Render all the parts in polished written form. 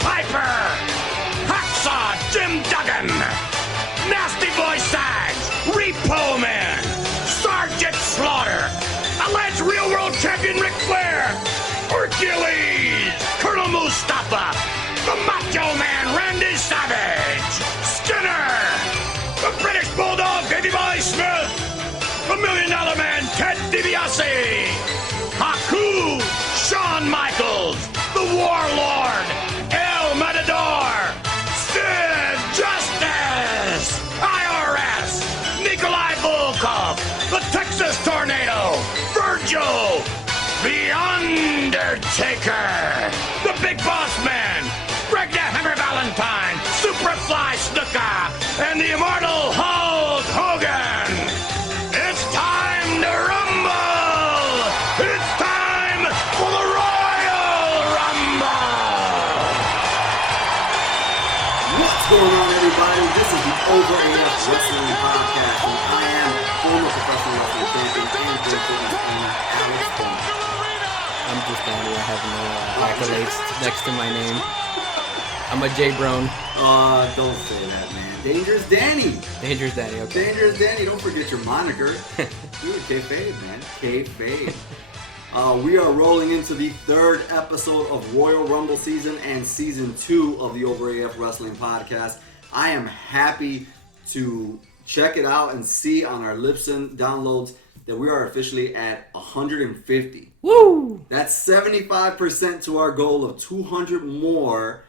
Piper, Hacksaw Jim Duggan, Nasty Boy Sags, Repo Man, Sergeant Slaughter, alleged real-world champion Ric Flair, Hercules, Colonel Mustafa, the Macho Man Randy Savage, Skinner, the British Bulldog Davey Boy Smith, the $1 Million Man Ted DiBiase, Haku, Shawn Michaels, the Warlord, El Matador, Sid Justice, IRS, Nikolai Volkov, the Texas Tornado, Virgil, the Undertaker, the Big Boss Man, Greg the Hammer Valentine, Superfly Snuka, and the immortal Hulk Hogan. It's time to rumble! It's time for the Royal Rumble! What's going on, everybody? This is the OverAF Wrestling Podcast, and I am former professional wrestling champion and good fitness owner, Alex Thorn. I'm just down here having no accolades next to my name. I'm a J Brown. Don't say that, man. Dangerous Danny. Dangerous Danny, okay. Dangerous Danny, don't forget your moniker. Dude, kayfabe, man. Kayfabe. We are rolling into the third episode of Royal Rumble season and season 2 of the OverAF Wrestling Podcast. I am happy to check it out and see on our Lipson downloads that we are officially at 150. Woo! That's 75% to our goal of 200 more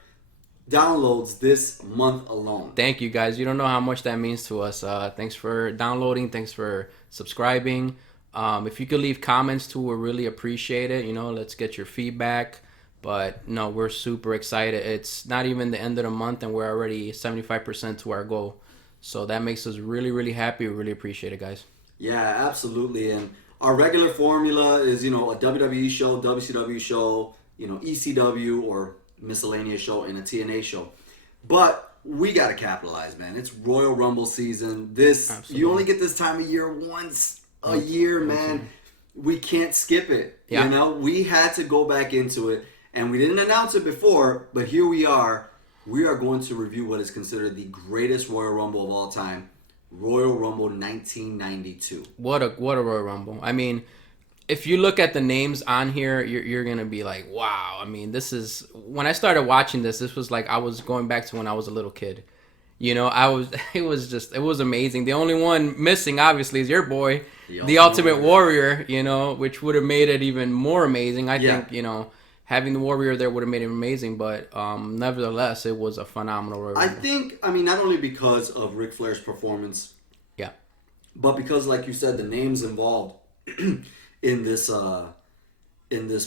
downloads this month alone. Thank you, guys. You don't know how much that means to us. Thanks for downloading. Thanks for subscribing. If you could leave comments too, we really appreciate it. You know, let's get your feedback. But no, we're super excited. It's not even the end of the month and we're already 75% to our goal. So that makes us really, really happy. We really appreciate it, guys. Yeah, absolutely. And our regular formula is, you know, a WWE show, WCW show, you know, ECW or miscellaneous show, and a TNA show. But we got to capitalize, man. It's Royal Rumble season. Absolutely. You only get this time of year once a year, man. We can't skip it. Yeah. You know, we had to go back into it, and we didn't announce it before, but here we are. We are going to review what is considered the greatest Royal Rumble of all time, Royal Rumble 1992. What a Royal Rumble. I mean, if you look at the names on here, you're going to be like, wow. I mean, this is... When I started watching this was like I was going back to when I was a little kid. You know, it was amazing. The only one missing, obviously, is your boy, the Ultimate Warrior, you know, which would have made it even more amazing. I think, you know, having the Warrior there would have made it amazing, but nevertheless, it was a phenomenal Royal Rumble. I think, I mean, not only because of Ric Flair's performance, yeah, but because, like you said, the names involved in this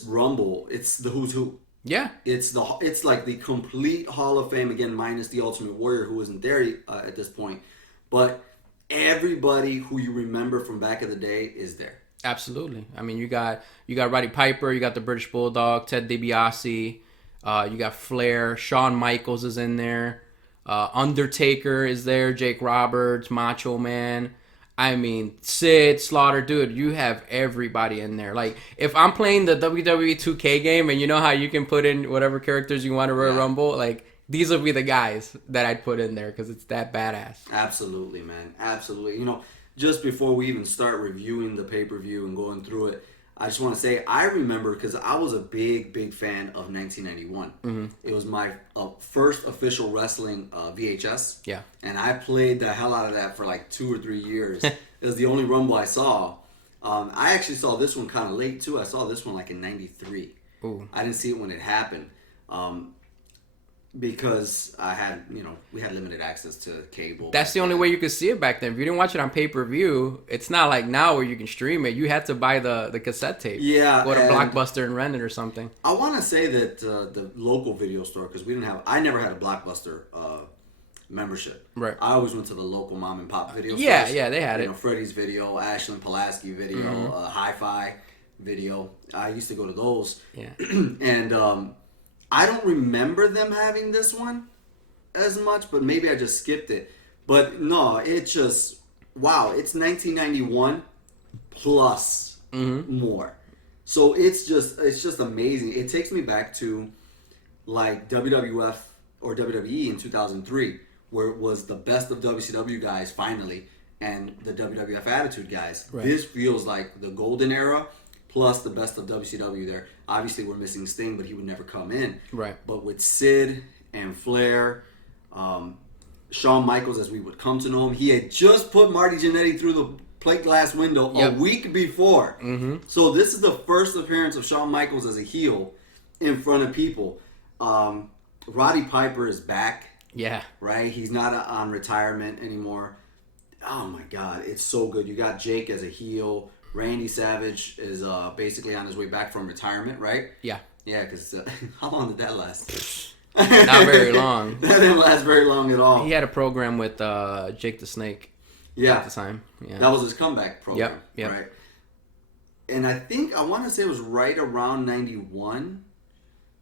Rumble, it's the who's who. Yeah, it's like the complete Hall of Fame, again, minus the Ultimate Warrior, who isn't there at this point, but everybody who you remember from back in the day is there. Absolutely. I mean, you got Roddy Piper, you got the British Bulldog, Ted DiBiase, you got Flair, Shawn Michaels is in there, Undertaker is there, Jake Roberts, Macho Man. I mean, Sid, Slaughter, dude, you have everybody in there. Like, if I'm playing the WWE 2K game and you know how you can put in whatever characters you want to Royal Rumble, like, these will be the guys that I'd put in there because it's that badass. Absolutely, man. Absolutely. You know, just before we even start reviewing the pay-per-view and going through it, I just want to say I remember because I was a big, big fan of 1991. Mm-hmm. It was my first official wrestling VHS. Yeah. And I played the hell out of that for like 2 or 3 years. It was the only Rumble I saw. I actually saw this one kind of late, too. I saw this one like in 93. Ooh. I didn't see it when it happened. Because I had, you know, we had limited access to cable. That's the only way you could see it back then. If you didn't watch it on pay-per-view, it's not like now where you can stream it. You had to buy the cassette tape. Yeah. Go to Blockbuster and rent it or something. I want to say that the local video store, because I never had a Blockbuster membership. Right. I always went to the local mom and pop video stores. Yeah, they had it. You know, Freddy's Video, Ashland Pulaski Video, Hi-Fi Video. I used to go to those. Yeah. And I don't remember them having this one as much, but maybe I just skipped it. But no, it's just, wow, it's 1991 plus more. So it's just amazing. It takes me back to like WWF or WWE in 2003, where it was the best of WCW guys finally and the WWF Attitude guys. Right. This feels like the golden era plus the best of WCW there. Obviously, we're missing Sting, but he would never come in. Right. But with Sid and Flair, Shawn Michaels, as we would come to know him, he had just put Marty Jannetty through the plate glass window a week before. Mm-hmm. So this is the first appearance of Shawn Michaels as a heel in front of people. Roddy Piper is back. Yeah. Right? He's not on retirement anymore. Oh my God, it's so good. You got Jake as a heel. Randy Savage is basically on his way back from retirement, right? Yeah. Yeah, because how long did that last? Not very long. That didn't last very long at all. He had a program with Jake the Snake. Yeah. At the time. Yeah. That was his comeback program. Yep. Right? And I want to say it was right around 91,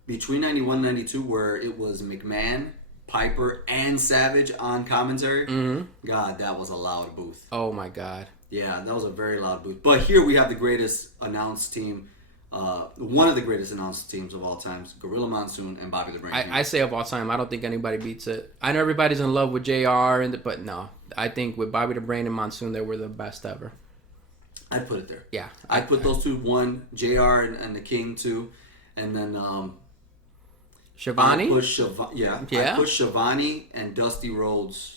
between 91 and 92, where it was McMahon, Piper, and Savage on commentary. Mm-hmm. God, that was a loud booth. Oh my God. Yeah, that was a very loud booth. But here we have the greatest announced team, one of the greatest announced teams of all times, Gorilla Monsoon and Bobby the Brain. I say of all time, I don't think anybody beats it. I know everybody's in love with JR, but no. I think with Bobby the Brain and Monsoon, they were the best ever. I'd put it there. Yeah. I'd put those two, one, JR and the King, two, and then Shivani? I'd put Shivani and Dusty Rhodes.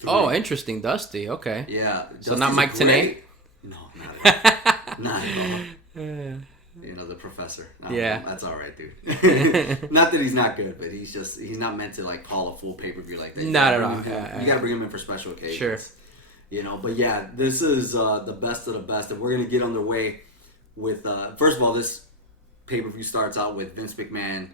Three. Oh, interesting. Dusty. Okay. Yeah. So not Mike Tenay? No, not at all. Not at all. You know, the professor. Yeah. That's all right, dude. Not that he's not good, but he's not meant to like call a full pay-per-view like that. Not at all. You got to bring him in for special occasions. Sure. You know, but yeah, this is the best of the best, and we're going to get underway with, first of all, this pay-per-view starts out with Vince McMahon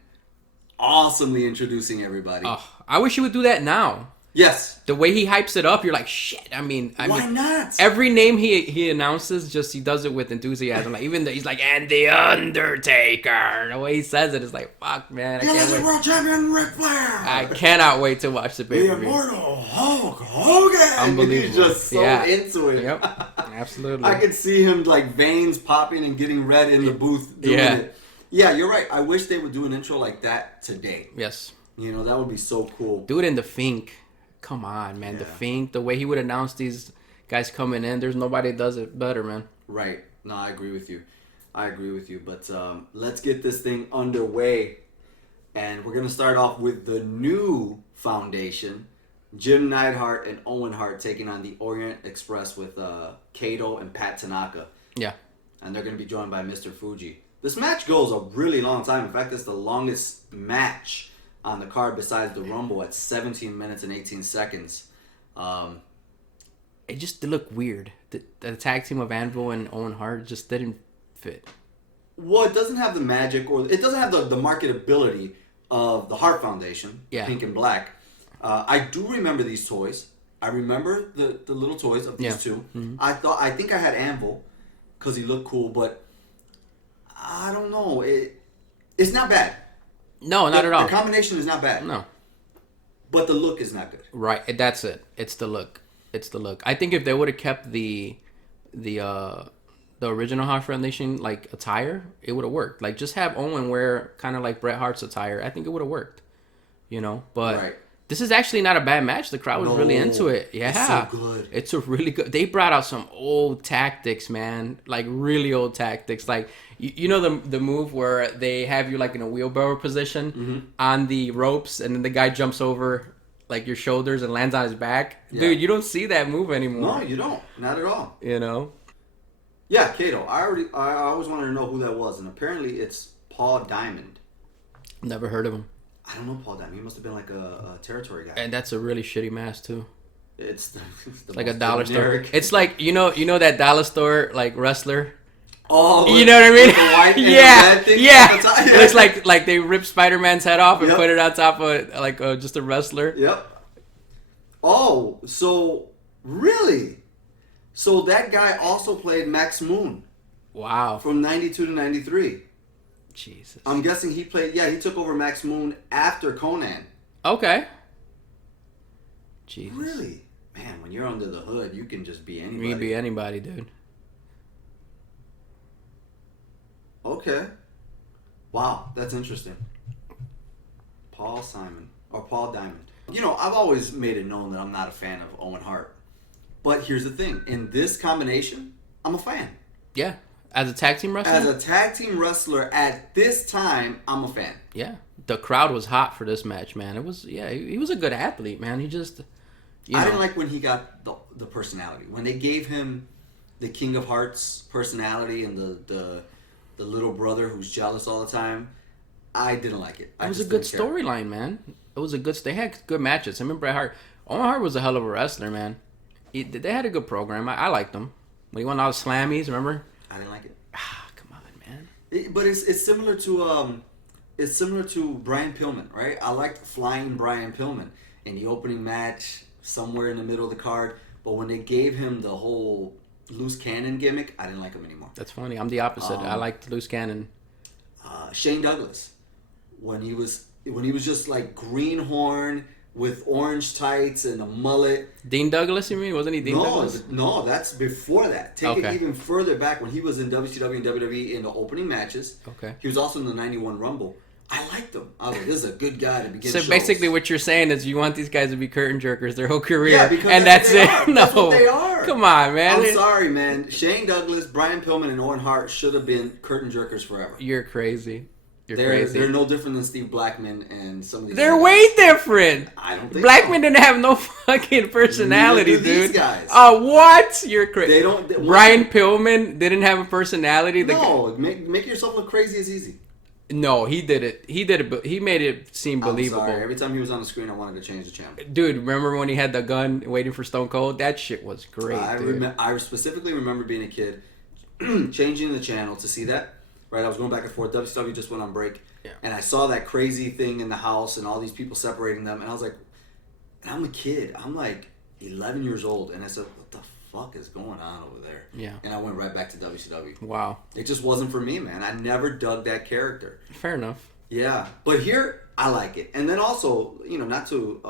awesomely introducing everybody. Oh, I wish he would do that now. Yes. The way he hypes it up, you're like, shit. I mean, Why not? Every name he announces, he does it with enthusiasm. Like even he's like, and the Undertaker. The way he says it is like, fuck, man. I can't wait. World Champion Ric Flair. I cannot wait to watch the The pay-per-view. immortal Hulk Hogan. Unbelievable. He's just so into it. Yep. Absolutely. I could see him like veins popping and getting red in the booth doing it. Yeah, you're right. I wish they would do an intro like that today. Yes. You know, that would be so cool. Do it in the Fink. Come on, man. Yeah. The Fink. The way he would announce these guys coming in, there's nobody that does it better, man. Right. No, I agree with you. But let's get this thing underway. And we're going to start off with the new foundation. Jim Neidhart and Owen Hart taking on the Orient Express with Kato and Pat Tanaka. Yeah. And they're going to be joined by Mr. Fuji. This match goes a really long time. In fact, it's the longest match on the card besides the Rumble at 17 minutes and 18 seconds. It just looked weird. The tag team of Anvil and Owen Hart just didn't fit. Well, it doesn't have the magic, or it doesn't have the marketability of the Hart Foundation, Pink and Black. I do remember these toys. I remember the little toys of these two. Mm-hmm. I think I had Anvil because he looked cool, but I don't know. It's not bad. No, not at all. The combination is not bad. No. But the look is not good. Right. That's it. It's the look. I think if they would have kept the original Hart Foundation like attire, it would have worked. Like just have Owen wear kind of like Bret Hart's attire. I think it would have worked. You know, but this is actually not a bad match. The crowd was really into it. Yeah. It's so good. It's a really good. They brought out some old tactics, man. Like really old tactics. Like you know the move where they have you like in a wheelbarrow position on the ropes, and then the guy jumps over like your shoulders and lands on his back. Yeah. Dude, you don't see that move anymore. No, you don't. Not at all. You know? Yeah, Kato. I always wanted to know who that was, and apparently it's Paul Diamond. Never heard of him. I don't know Paul Diamond. He must have been like a territory guy. And that's a really shitty mask too. It's like a dollar store. It's like you know that dollar store like wrestler. Oh, you know what I mean? The white and yeah, the red thing yeah. It looks like they ripped Spider-Man's head off and put it on top of like just a wrestler. Yep. Oh, so really? So that guy also played Max Moon. Wow. From 92 to 93. Jesus. I'm guessing he played. Yeah, he took over Max Moon after Conan. Okay. Jesus. Really? Man, when you're under the hood, you can just be anybody. You can be anybody, dude. Okay. Wow, that's interesting. Paul Simon or Paul Diamond. You know, I've always made it known that I'm not a fan of Owen Hart. But here's the thing. In this combination, I'm a fan. Yeah. As a tag team wrestler? As a tag team wrestler at this time, I'm a fan. Yeah. The crowd was hot for this match, man. It was, yeah, he was a good athlete, man. He just, I didn't like when he got the personality. When they gave him the King of Hearts personality and the little brother who's jealous all the time, I didn't like it. It was a good storyline, man. It was a good, they had good matches. I remember Bret Hart. Owen Hart was a hell of a wrestler, man. They had a good program. I liked them. When he won all the Slammies, remember? I didn't like it. Ah, come on, man. But it's similar to Brian Pillman, right? I liked flying Brian Pillman in the opening match, somewhere in the middle of the card. But when they gave him the whole loose cannon gimmick, I didn't like him anymore. That's funny. I'm the opposite. I liked loose cannon. Shane Douglas, when he was just like greenhorn with orange tights and a mullet. Dean Douglas, you mean? Wasn't he Dean Douglas? No, that's before that. Take it even further back when he was in WCW and WWE in the opening matches. Okay. He was also in the 91 Rumble. I liked him. I was like, this is a good guy to begin So shows. basically what you're saying is you want these guys to be curtain jerkers their whole career. Yeah, because and that's that's what it. they are. No. That's what they are. Come on, man. I'm sorry, man. Shane Douglas, Brian Pillman, and Owen Hart should have been curtain jerkers forever. You're crazy. You're crazy. They're no different than Steve Blackman and some of these They're other way guys. different. I don't think Blackman so. didn't have no fucking personality, Neither do dude. these guys. What? You're crazy. They don't. Brian Pillman didn't have a personality. No, make yourself look crazy is easy. No, he did it. He did it, but he made it seem believable. I'm sorry. Every time he was on the screen, I wanted to change the channel. Dude, remember when he had the gun waiting for Stone Cold? That shit was great, dude. I specifically remember being a kid, changing the channel to see that. Right, I was going back and forth. WCW just went on break, and I saw that crazy thing in the house and all these people separating them, and I was like, and I'm a kid. I'm like 11 years old, and I said, what the fuck is going on over there? Yeah. And I went right back to WCW. Wow. It just wasn't for me, man. I never dug that character. Fair enough. Yeah, but here I like it, and then also, you know, not to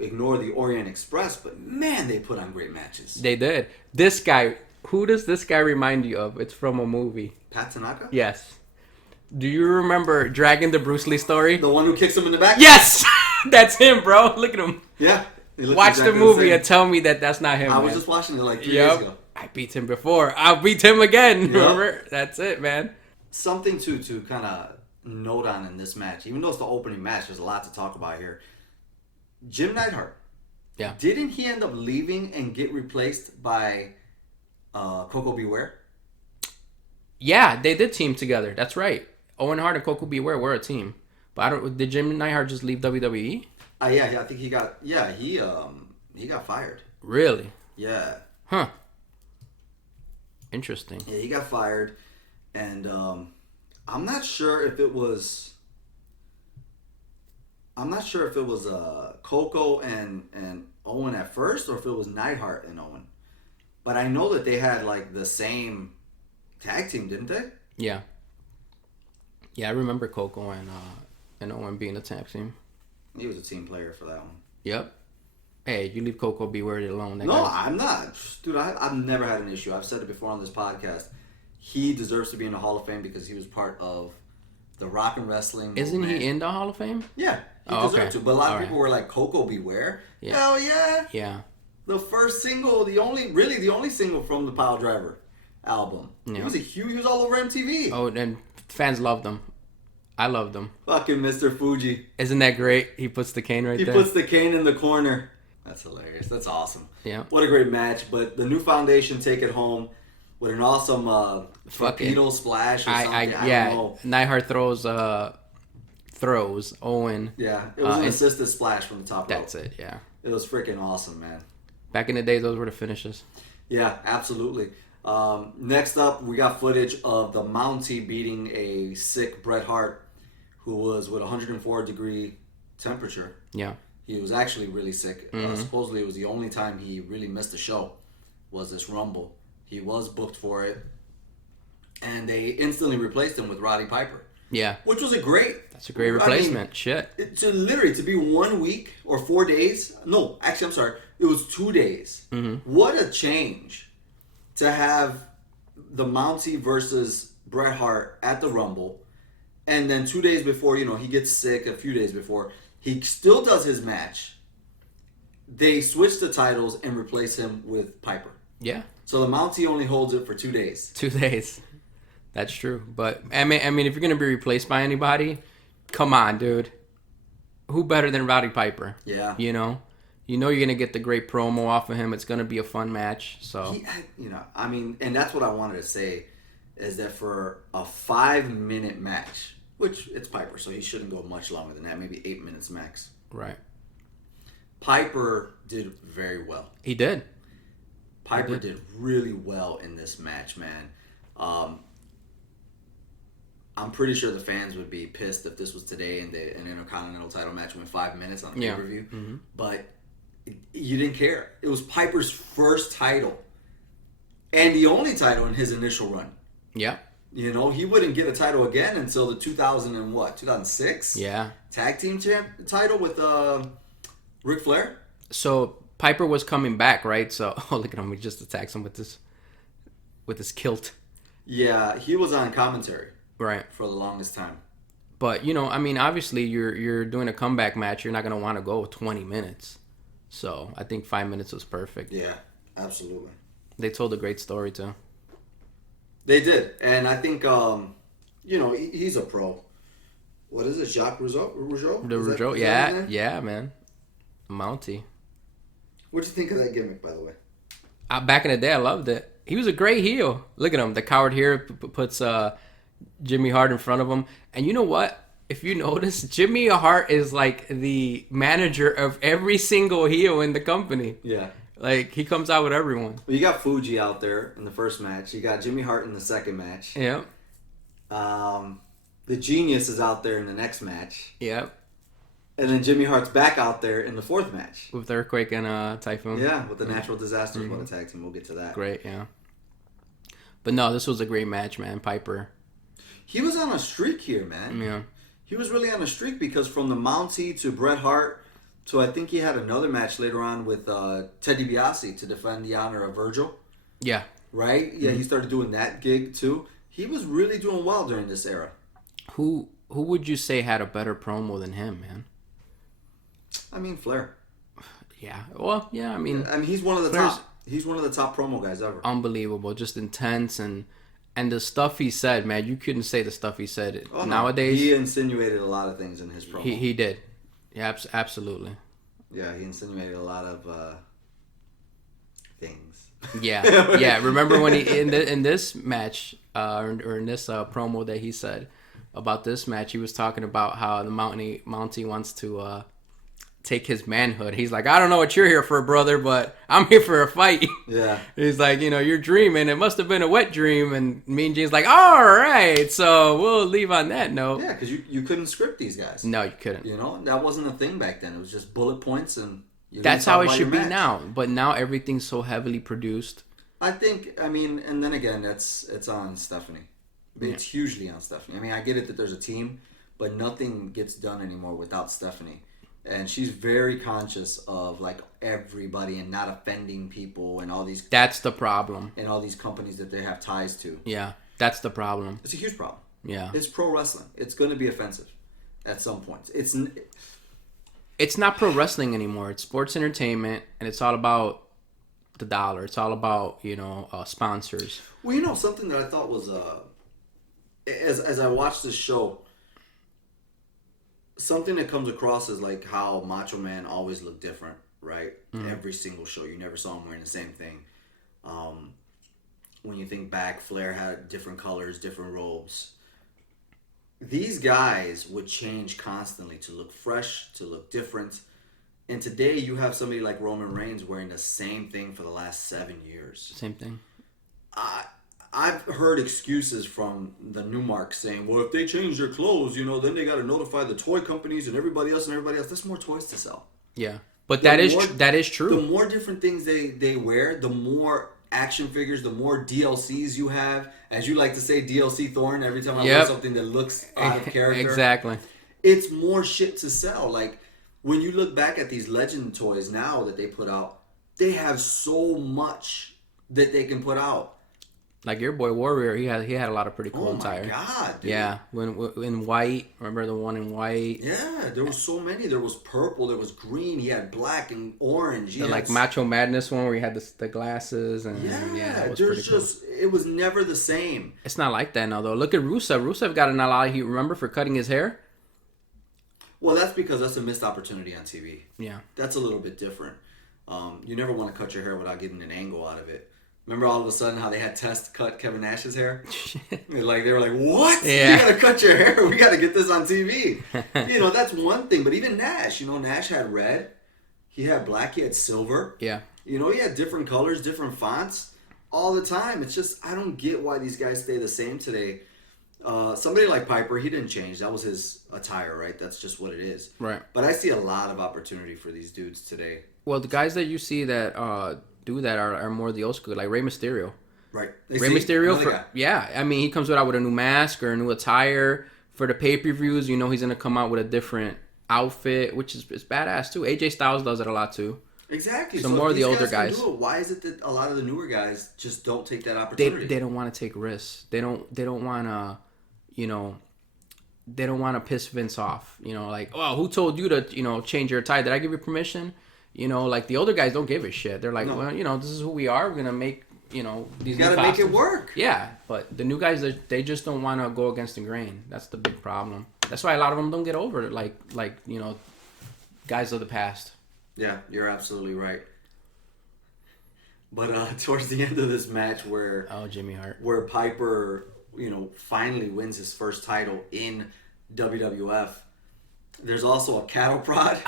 ignore the Orient Express, but man, they put on great matches. They did. This guy, who does this guy remind you of? It's from a movie. Pat Tanaka? Yes. Do you remember Dragon the Bruce Lee story? The one who kicks him in the back? Yes! That's him, bro. Look at him. Yeah. Watch the movie and tell me that that's not him. I man. was just watching it like 3 days ago. I beat him before. I'll beat him again. Yep. Remember? That's it, man. Something to kind of note on in this match, even though it's the opening match, there's a lot to talk about here. Jim Neidhart. Yeah. Didn't he end up leaving and get replaced by Coco Beware? Yeah, they did team together. That's right. Owen Hart and Coco Beware were a team. But did Jim Neidhart just leave WWE? Yeah, I think he got he got fired. Really? Yeah. Huh. Interesting. Yeah, he got fired, and I'm not sure if it was Coco and Owen at first, or if it was Neidhart and Owen. But I know that they had like the same tag team, didn't they? Yeah. Yeah, I remember Coco and Owen being a tag team. He was a team player for that one. Yep. Hey, you leave Coco Beware alone. I'm not. Dude, I've never had an issue. I've said it before on this podcast. He deserves to be in the Hall of Fame because he was part of the rock and wrestling Isn't movement. he in the Hall of Fame? Yeah, he deserved to. But a lot of people were like, Coco Beware? Yeah. Hell yeah. Yeah. The first single, the only single from the Pile Driver album. Yeah. He was all over MTV. Oh, and fans loved him. I loved him. Fucking Mr. Fuji. Isn't that great? He puts the cane right there. He puts the cane in the corner. That's hilarious. That's awesome. Yeah. What a great match. But the New Foundation take it home with an awesome torpedo splash or something. I don't know. Neidhart throws Owen. Yeah. It was an assisted splash from the top rope. That's it, yeah. It was freaking awesome, man. Back in the day, those were the finishes. Yeah, absolutely. Next up, we got footage of the Mountie beating a sick Bret Hart who was with 104-degree temperature. Yeah. He was actually really sick. Mm-hmm. Supposedly, it was the only time he really missed a show was this Rumble. He was booked for it. And they instantly replaced him with Roddy Piper. Yeah. Which was a great... That's a great replacement. Shit. To be 1 week or 4 days... No, actually, I'm sorry. It was 2 days. Mm-hmm. What a change to have the Mountie versus Bret Hart at the Rumble. And then 2 days before, he gets sick. A few days before, he still does his match. They switch the titles and replace him with Piper. Yeah. So the Mountie only holds it for 2 days. 2 days. That's true. But I mean, if you're gonna be replaced by anybody, come on, dude. Who better than Roddy Piper? Yeah. You know you're gonna get the great promo off of him. It's gonna be a fun match. So and that's what I wanted to say, is that for a 5-minute match, which it's Piper, so he shouldn't go much longer than that, maybe 8 minutes max. Right. Piper did very well. He did. Piper did really well in this match, man. I'm pretty sure the fans would be pissed if this was today and an Intercontinental title match went 5 minutes on a pay-per-view. Mm-hmm. But you didn't care. It was Piper's first title. And the only title in his initial run. Yeah. He wouldn't get a title again until the 2006? Yeah. Tag team title with Ric Flair? So Piper was coming back, right? So look at him, we just attacked him with this kilt. Yeah, he was on commentary. Right. For the longest time. But, obviously you're doing a comeback match. You're not going to want to go 20 minutes. So I think 5 minutes was perfect. Yeah, absolutely. They told a great story, too. They did. And I think, he's a pro. What is it, Jacques Rougeau? Rougeau? Yeah, man. Mountie. What'd you think of that gimmick, by the way? Back in the day, I loved it. He was a great heel. Look at him. The coward here puts... Jimmy Hart in front of him. And you know what? If you notice, Jimmy Hart is like the manager of every single heel in the company. Yeah. Like, he comes out with everyone. Well, you got Fuji out there in the first match. You got Jimmy Hart in the second match. Yep. The Genius is out there in the next match. Yep. And then Jimmy Hart's back out there in the fourth match. With Earthquake and Typhoon. Yeah, with the Natural Disasters. What a tag team. We'll get to that. Great, yeah. But no, this was a great match, man. Piper. He was on a streak here, man. Yeah. He was really on a streak because from the Mountie to Bret Hart to I think he had another match later on with Ted DiBiase to defend the honor of Virgil. Yeah. Right? Yeah, he started doing that gig too. He was really doing well during this era. Who would you say had a better promo than him, man? I mean, Flair. Yeah. Well, yeah, I mean he's one of the top. He's one of the top promo guys ever. Unbelievable. Just intense and the stuff he said, man, you couldn't say the stuff he said. Oh, no. Nowadays, he insinuated a lot of things in his promo. He did. Yeah, absolutely. Yeah, he insinuated a lot of things. Yeah, yeah. Remember when he in this match or in this promo that he said about this match, he was talking about how the Mountie wants to take his manhood. He's like, I don't know what you're here for, brother, but I'm here for a fight. Yeah. He's like, you're dreaming. It must have been a wet dream. And Mean Gene's like, all right, so we'll leave on that note. Yeah, because you couldn't script these guys. No, you couldn't. That wasn't a thing back then. It was just bullet points and... That's how it should be now. But now everything's so heavily produced. I think, and then again, it's on Stephanie. It's hugely on Stephanie. I get it that there's a team, but nothing gets done anymore without Stephanie. And she's very conscious of like everybody and not offending people and all these. That's the problem. And all these companies that they have ties to. Yeah, that's the problem. It's a huge problem. Yeah. It's pro wrestling. It's going to be offensive at some point. It's not pro wrestling anymore. It's sports entertainment, and it's all about the dollar. It's all about sponsors. Well, something that I thought was as I watched this show. Something that comes across is like how Macho Man always looked different, right? Mm-hmm. Every single show, you never saw him wearing the same thing. When you think back, Flair had different colors, different robes. These guys would change constantly to look fresh, to look different. And today you have somebody like Roman Reigns wearing the same thing for the last 7 years. Same thing. I've heard excuses from the Newmark saying, well, if they change their clothes, then they got to notify the toy companies and everybody else. There's more toys to sell. Yeah, but that is true. The more different things they wear, the more action figures, the more DLCs you have. As you like to say, DLC Thorn, every time I wear something that looks out of character. Exactly. It's more shit to sell. Like, when you look back at these Legend toys now that they put out, they have so much that they can put out. Like your boy Warrior, he had a lot of pretty cool attire. Oh my god, dude. Yeah, when in white. Remember the one in white? Yeah, there was so many. There was purple, there was green. He had black and orange. The like Macho Madness one where he had the glasses and yeah, it was there's pretty just it was never the same. It's not like that now though. Look at Rusev. Rusev got a lot of heat. Remember for cutting his hair? Well, that's because that's a missed opportunity on TV. Yeah, that's a little bit different. You never want to cut your hair without getting an angle out of it. Remember all of a sudden how they had Test cut Kevin Nash's hair? Like they were like, "What? Yeah. You gotta cut your hair. We gotta get this on TV." That's one thing. But even Nash, Nash had red, he had black, he had silver. Yeah. He had different colors, different fonts all the time. It's just I don't get why these guys stay the same today. Somebody like Piper, he didn't change. That was his attire, right? That's just what it is. Right. But I see a lot of opportunity for these dudes today. Well, the guys that you see that do that are more the old school, like Rey Mysterio. Right. Rey Mysterio, I mean, he comes out with a new mask or a new attire for the pay-per-views. He's gonna come out with a different outfit, which is badass too. AJ Styles does it a lot too. Exactly. So more of the older guys. Why is it that a lot of the newer guys just don't take that opportunity? They don't want to take risks. They don't want to, they don't want to piss Vince off. Like, oh, who told you to, change your attire? Did I give you permission? Like the older guys don't give a shit. They're like, well, this is who we are. We're gonna make, these. You gotta make it work. Yeah, but the new guys, they just don't want to go against the grain. That's the big problem. That's why a lot of them don't get over it. Like guys of the past. Yeah, you're absolutely right. But towards the end of this match, where Jimmy Hart, where Piper, finally wins his first title in WWF, there's also a cattle prod.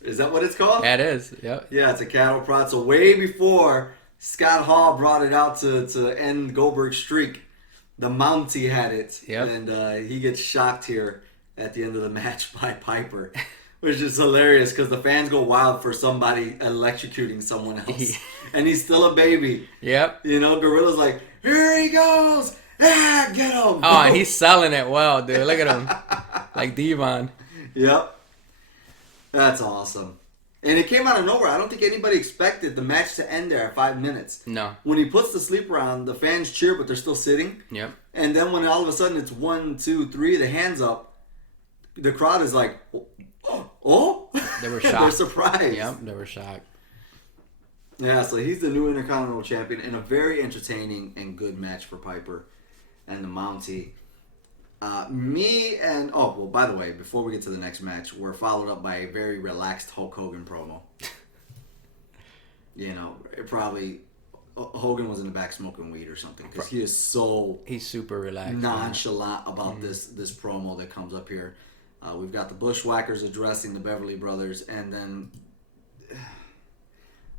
Is that what it's called? That is, yep. Yeah, it's a cattle prod. So way before Scott Hall brought it out to end Goldberg's streak, the Mountie had it. Yep. And he gets shocked here at the end of the match by Piper, which is hilarious because the fans go wild for somebody electrocuting someone else. And he's still a baby. Yep. Gorilla's like, here he goes. Ah, get him. Oh, and he's selling it well, dude. Look at him. Like Devon. Yep. That's awesome. And it came out of nowhere. I don't think anybody expected the match to end there at 5 minutes. No. When he puts the sleeper on, the fans cheer, but they're still sitting. Yep. And then when all of a sudden it's 1, 2, 3, the hands up, the crowd is like, oh? They were shocked. They're surprised. Yep, they were shocked. Yeah, so he's the new Intercontinental Champion in a very entertaining and good match for Piper and the Mountie. By the way, before we get to the next match, we're followed up by a very relaxed Hulk Hogan promo. Hogan was in the back smoking weed or something because he's super relaxed, nonchalant about this promo that comes up here. We've got the Bushwhackers addressing the Beverly Brothers, and then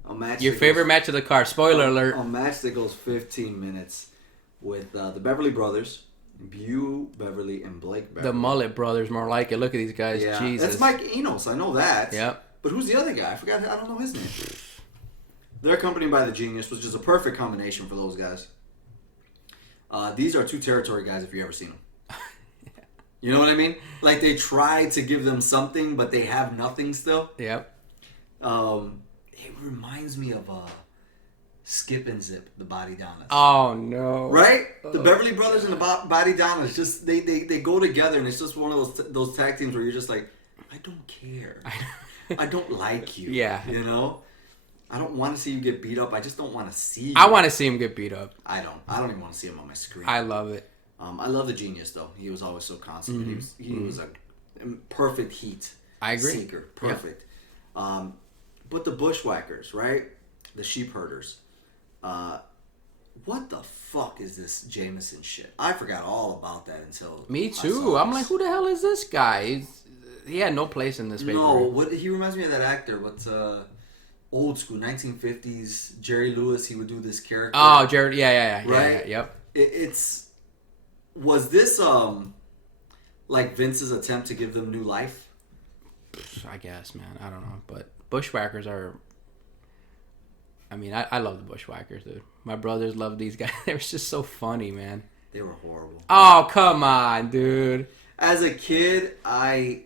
a match. Your favorite match of the card. Spoiler alert. A match that goes 15 minutes with the Beverly Brothers. Bew Beverly and Blake Beverly. The Mullet Brothers, more like it. Look at these guys. Yeah. Jesus. That's Mike Enos. I know that. Yep. But who's the other guy? I don't know his name. They're accompanied by the Genius, which is a perfect combination for those guys. These are two territory guys if you've ever seen them. You know what I mean? Like they try to give them something, but they have nothing still. Yep. It reminds me of Skip and Zip, the Body Donnas. Oh no! Right? The Beverly Brothers and the Body Donnas, just they go together, and it's just one of those tag teams where you're just like, I don't care. I don't like you. Yeah. I don't want to see you get beat up. I just don't want to see you. I want to see him get beat up. I don't even want to see him on my screen. I love it. I love the Genius though. He was always so constant. Mm-hmm. He was a perfect heat. I agree. Seeker. Perfect. Yeah. But the Bushwhackers, right? The Sheep Herders. What the fuck is this Jameson shit? I forgot all about that until me too. I'm like, who the hell is this guy? He had no place in this paper. No, he reminds me of that actor. But old school 1950s Jerry Lewis. He would do this character. Oh, Jerry. Yeah. Right. Yeah, yep. Was this like Vince's attempt to give them new life? I guess, man. I don't know, but Bushwhackers are. I mean, I love the Bushwhackers, dude. My brothers love these guys. They were just so funny, man. They were horrible. Oh, come on, dude. As a kid, I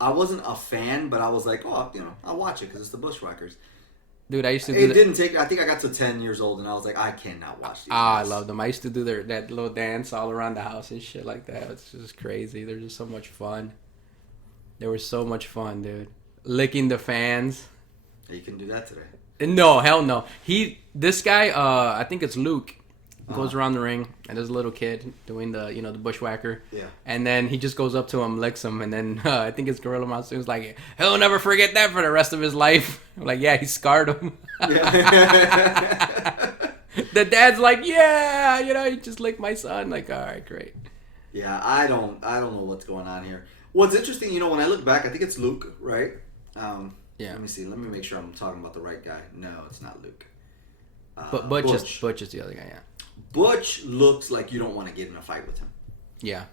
wasn't a fan, but I was like, I'll watch it because it's the Bushwhackers. Dude, I used to do It that. didn't take. I think I got to 10 years old, and I was like, I cannot watch these. I guys. love them. I used to do that little dance all around the house and shit like that. It's just crazy. They're just so much fun. They were so much fun, dude. Licking the fans. You can do that today. No, hell no. This guy, I think it's Luke, goes around the ring, and there's a little kid doing the bushwhacker. Yeah. And then he just goes up to him, licks him, and then I think it's Gorilla Monsoon's like, he'll never forget that for the rest of his life. I'm like, yeah, he scarred him. Yeah. The dad's like, yeah, he just licked my son. Like, all right, great. Yeah, I don't know what's going on here. What's interesting, when I look back, I think it's Luke, right? Yeah. Let me see. Let me make sure I'm talking about the right guy. No, it's not Luke. But Butch is the other guy, yeah. Butch looks like you don't want to get in a fight with him. Yeah.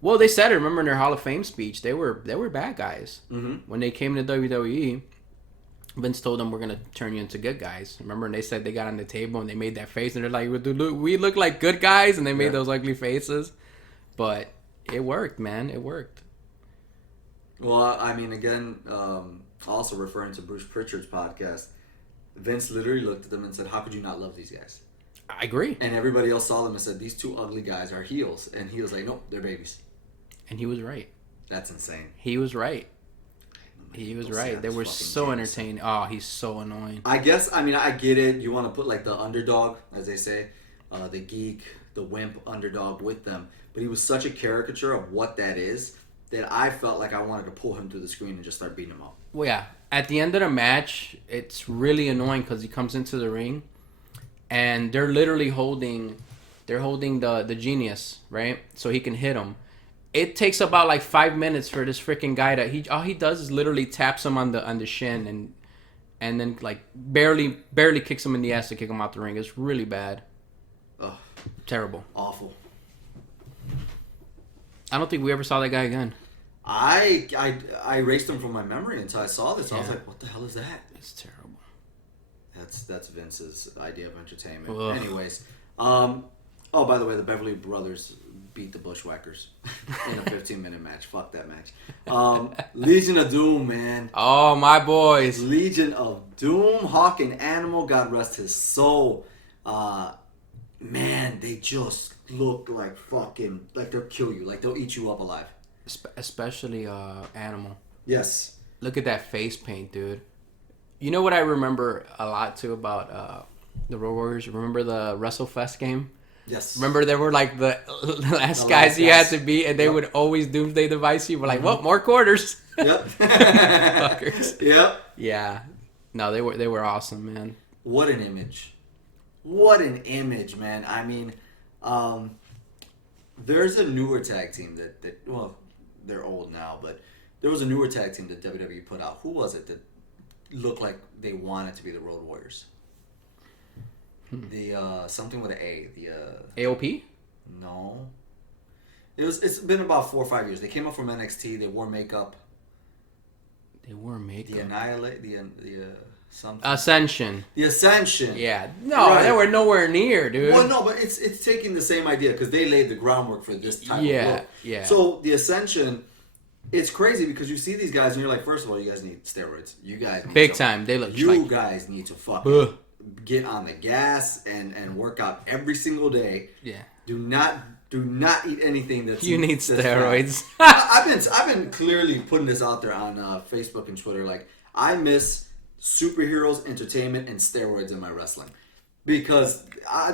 Well, they said it. Remember in their Hall of Fame speech, they were bad guys. Mm-hmm. When they came to WWE, Vince told them, we're going to turn you into good guys. Remember? And they said they got on the table and they made that face. And they're like, we look like good guys. And they made those ugly faces. But it worked, man. It worked. Well, I mean, again, also referring to Bruce Pritchard's podcast, Vince literally looked at them and said, how could you not love these guys? I agree. And everybody else saw them and said, these two ugly guys are heels. And he was like, nope, they're babies. And he was right. That's insane. He was right. He was right. They were so entertaining. Oh, he's so annoying. I guess, I get it. You want to put like the underdog, as they say, the geek, the wimp underdog with them. But he was such a caricature of what that is that I felt like I wanted to pull him through the screen and just start beating him up. Well, yeah. At the end of the match, it's really annoying because he comes into the ring and they're literally holding the genius, right? So he can hit him. It takes about like 5 minutes for this freaking guy to all he does is literally taps him on the shin and then like barely kicks him in the ass to kick him out the ring. It's really bad. Ugh. Terrible. Awful. I don't think we ever saw that guy again. I erased him from my memory until I saw this. I was Yeah. like, what the hell is that? It's terrible. That's Vince's idea of entertainment. Ugh. Anyways, by the way, the Beverly Brothers beat the Bushwhackers in a 15-minute match. Fuck that match. Legion of Doom, man. Oh, my boys. Legion of Doom, Hawk and Animal, God rest his soul. Man, they just look like fucking, like they'll kill you, like they'll eat you up alive. Especially Animal. Yes. Look at that face paint, dude. You know what I remember a lot too about the Road Warriors? Remember the WrestleFest game? Yes. Remember they were like the last guys you had to beat, and they would always doomsday device you. We're like, well, more quarters. Yep. Fuckers. Yep. Yeah. No, they were awesome, man. What an image. What an image, man. I mean, there's a newer tag team that well, they're old now, but there was a newer tag team that WWE put out. Who was it that looked like they wanted to be the Road Warriors? The something with an A. The AOP? No. It's been about 4 or 5 years. They came up from NXT. They wore makeup. They wore makeup. The Annihilate. The something. Ascension. The Ascension. Yeah. No, Right. they were nowhere near, dude. Well, no, but it's taking the same idea because they laid the groundwork for this type of look. Yeah. So the Ascension, it's crazy because you see these guys and you're like, first of all, you guys need steroids. You guys need Big time. They look You like... guys need to fucking get on the gas and work out every single day. Yeah. Do not eat anything that's You need that's steroids. I've been clearly putting this out there on Facebook and Twitter. Like, I miss superheroes, entertainment, and steroids in my wrestling because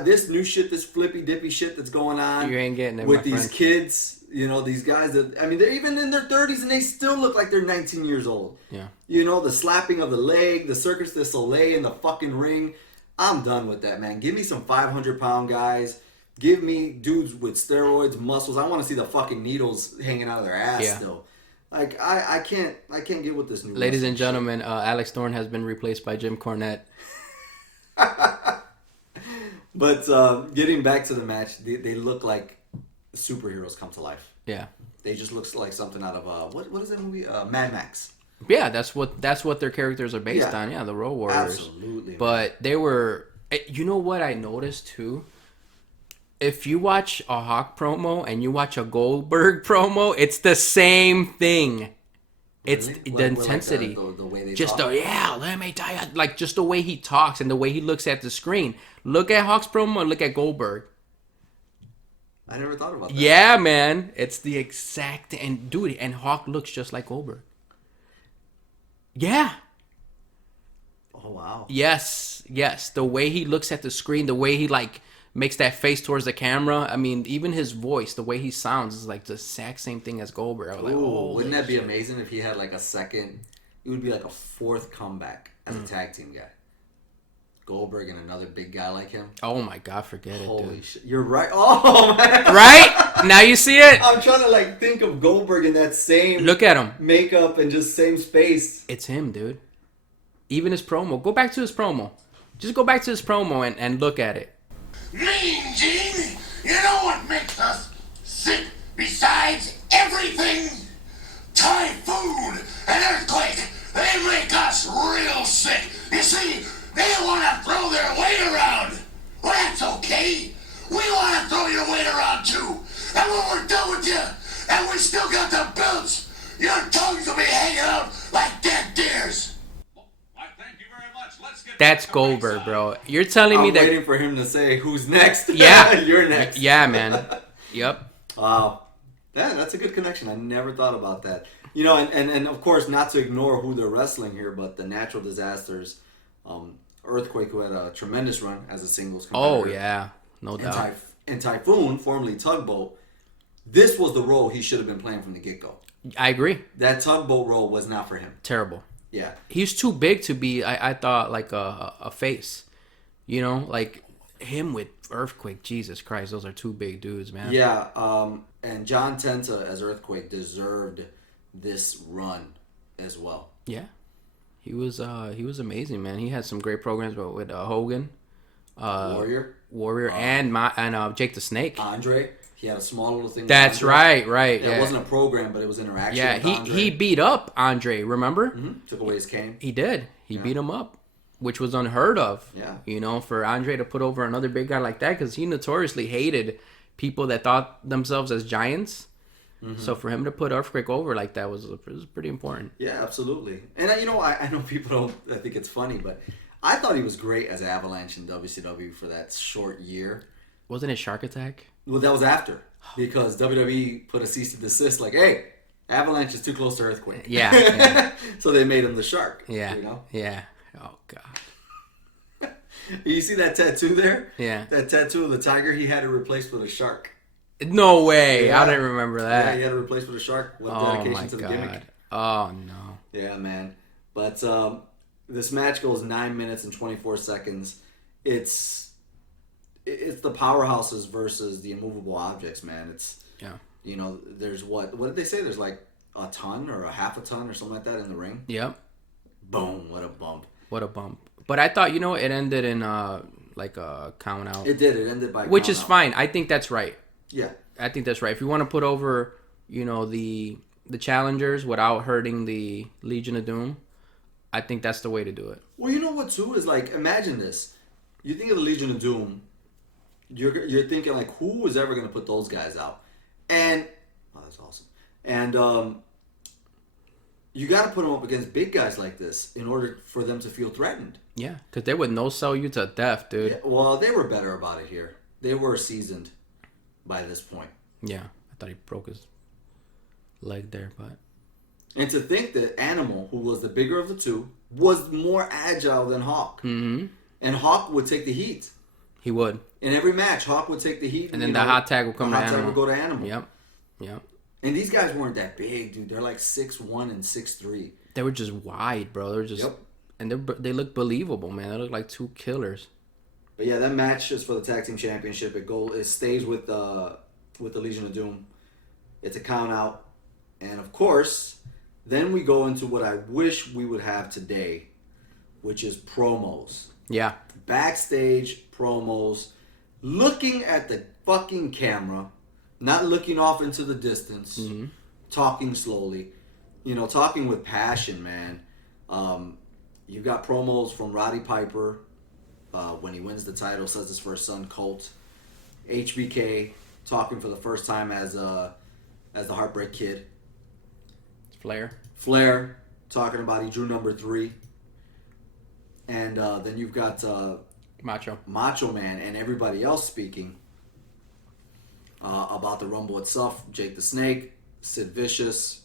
this new shit, this flippy dippy shit that's going on, You ain't getting it, with my these friend. kids. You know, these guys that they're even in their 30s and they still look like they're 19 years old. Yeah. You know, the slapping of the leg, the Circus du Soleil in the fucking ring. I'm done with that, man. Give me some 500-pound guys. Give me dudes with steroids, muscles. I want to see the fucking needles hanging out of their ass still. Like, I can't get with this new Ladies wrestling and gentlemen, Alex Thorn has been replaced by Jim Cornette. But getting back to the match, they look like superheroes come to life. Yeah. They just look like something out of what is that movie? Mad Max. Yeah, that's what their characters are based on. Yeah, the Road Warriors. Absolutely. But they were... You know what I noticed, too? If you watch a Hawk promo and you watch a Goldberg promo, it's the same thing. It's Really? the With, intensity. Like the way they Just talk? let me tell you, like just the way he talks and the way he looks at the screen. Look at Hawk's promo and look at Goldberg. I never thought about that. Yeah, man, it's the exact and Hawk looks just like Goldberg. Yeah. Oh, wow. Yes. The way he looks at the screen, the way he like makes that face towards the camera. I mean, even his voice, the way he sounds is like the exact same thing as Goldberg. I was like, oh, wouldn't that be amazing if he had like a second? It would be like a fourth comeback as a tag team guy. Goldberg and another big guy like him. Oh my God, forget it, Holy dude. shit. You're right. Oh, man. Right? Now you see it? I'm trying to like think of Goldberg in that same Look at him. makeup and just same space. It's him, dude. Even his promo. Go back to his promo. Just go back to his promo and look at it. Mean Gene, you know what makes us sick besides everything? Typhoon and earthquake, they make us real sick. You see, they want to throw their weight around. Well, that's okay. We want to throw your weight around too. And when we're done with you, and we still got the belts, your tongues will be hanging out like dead deers. That's Goldberg, bro. You're telling me I'm that... waiting for him to say, who's next? Yeah. You're next. Yeah, man. Yep. Wow. Yeah, that's a good connection. I never thought about that. You know, and of course, not to ignore who they're wrestling here, but the natural disasters. Earthquake, who had a tremendous run as a singles competitor. Oh, yeah. No doubt. And Typhoon, formerly Tugboat, this was the role he should have been playing from the get-go. I agree. That Tugboat role was not for him. Terrible. Yeah. He's too big to be, I thought, like a face. You know? Like, him with Earthquake. Jesus Christ, those are two big dudes, man. Yeah, and John Tenta as Earthquake deserved this run as well. Yeah. He was amazing, man. He had some great programs with Hogan. Warrior, and Jake the Snake. Andre, he had a small little thing. That's with Andre. right. Yeah, it wasn't a program, but it was interaction. Yeah, with Andre. he beat up Andre. Remember? Mm-hmm. Took away his cane. He did. He beat him up, which was unheard of. Yeah. You know, for Andre to put over another big guy like that, because he notoriously hated people that thought themselves as giants. Mm-hmm. So for him to put Earthquake over like that was pretty important. Yeah, absolutely. And you know, I know people don't. I think it's funny, but I thought he was great as Avalanche in WCW for that short year. Wasn't it Shark Attack? Well, that was after, because WWE put a cease and desist, like, hey, Avalanche is too close to Earthquake. Yeah. So they made him the Shark. Yeah. You know? Yeah. Oh, God. You see that tattoo there? Yeah. That tattoo of the tiger, he had it replaced with a shark. No way. Yeah. I didn't remember that. Yeah, he had it replaced with a shark. With dedication to the gimmick. Oh, no. Yeah, man. But this match goes 9 minutes and 24 seconds. It's the powerhouses versus the immovable objects, man. It's, you know, there's what did they say? There's like a ton or a half a ton or something like that in the ring. Yep. Boom, what a bump. What a bump. But I thought, you know, it ended in like a count out. It did. It ended by which count is out. Fine. I think that's right. Yeah. I think that's right. If you want to put over, you know, the challengers without hurting the Legion of Doom, I think that's the way to do it. Well, you know what too is, like, imagine this. You think of the Legion of Doom, you're thinking like, who is ever going to put those guys out? And oh, that's awesome. And you got to put them up against big guys like this in order for them to feel threatened. Yeah, because they would no-sell you to death, dude. Yeah, well, they were better about it here. They were seasoned by this point. Yeah, I thought he broke his leg there, but... And to think that Animal, who was the bigger of the two, was more agile than Hawk. Mm-hmm. And Hawk would take the heat. He would. In every match, Hawk would take the heat. And then the hot tag would come to Animal. The hot tag would go to Animal. Yep. And these guys weren't that big, dude. They're like 6'1" and 6'3". They were just wide, bro. They were just... Yep. And they look believable, man. They look like two killers. But yeah, that match is for the Tag Team Championship. It stays with the Legion of Doom. It's a count out. And of course, then we go into what I wish we would have today, which is promos. Yeah. Backstage promos. Looking at the fucking camera. Not looking off into the distance. Mm-hmm. Talking slowly. You know, talking with passion, man. You've got promos from Roddy Piper when he wins the title, says this for his son Colt. HBK talking for the first time as the Heartbreak Kid. Flair. talking about he drew number 3. And then you've got Macho Man and everybody else speaking about the Rumble itself. Jake the Snake, Sid Vicious,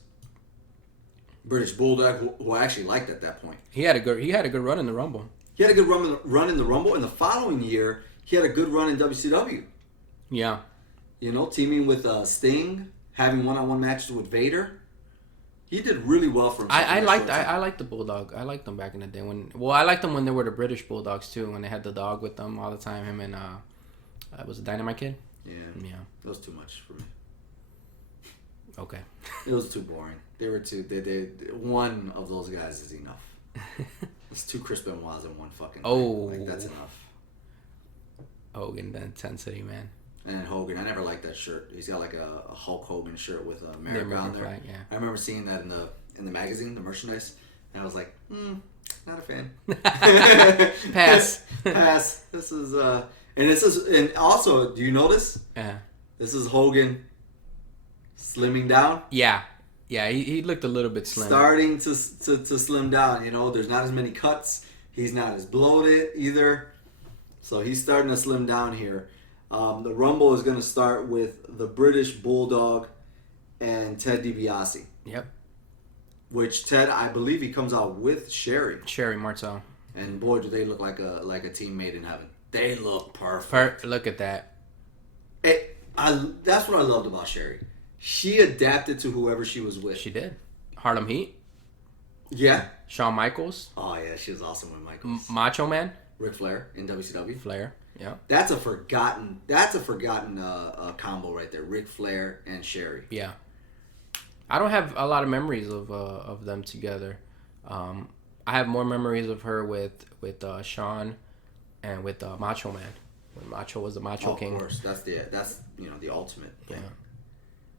British Bulldog, who I actually liked at that point. He had a good run in the Rumble. He had a good run in the Rumble, and the following year he had a good run in WCW. Yeah. You know, teaming with Sting, having one-on-one matches with Vader. He did really well for himself. I liked the Bulldog. I liked them back in the day I liked them when they were the British Bulldogs too, when they had the dog with them all the time. Him and was it Dynamite Kid? Yeah. That was too much for me. Okay. It was too boring. They were too. They one of those guys is enough. It's 2 Chris Benoits in one fucking. Like that's enough. Hogan, the intensity, man. And Hogan, I never liked that shirt. He's got like a Hulk Hogan shirt with America on there. Flag, yeah. I remember seeing that in the magazine, the merchandise, and I was like, not a fan. Pass. Pass. And also, do you notice? Yeah. This is Hogan slimming down. Yeah. Yeah, he looked a little bit slim. Starting to slim down, you know. There's not as many cuts. He's not as bloated either. So he's starting to slim down here. The Rumble is going to start with the British Bulldog and Ted DiBiase. Yep. Which Ted, I believe he comes out with Sherry. Sherry Martel. And boy, do they look like a team made in heaven. They look perfect. Look at that. That's what I loved about Sherry. She adapted to whoever she was with. She did. Harlem Heat. Yeah. Shawn Michaels. Oh yeah, she was awesome with Michaels. Macho Man. Ric Flair in WCW. Flair. Yeah. That's a forgotten combo right there. Ric Flair and Sherry. Yeah. I don't have a lot of memories of them together. I have more memories of her with Shawn and with Macho Man. When Macho was the Macho King. Of course, that's the ultimate thing.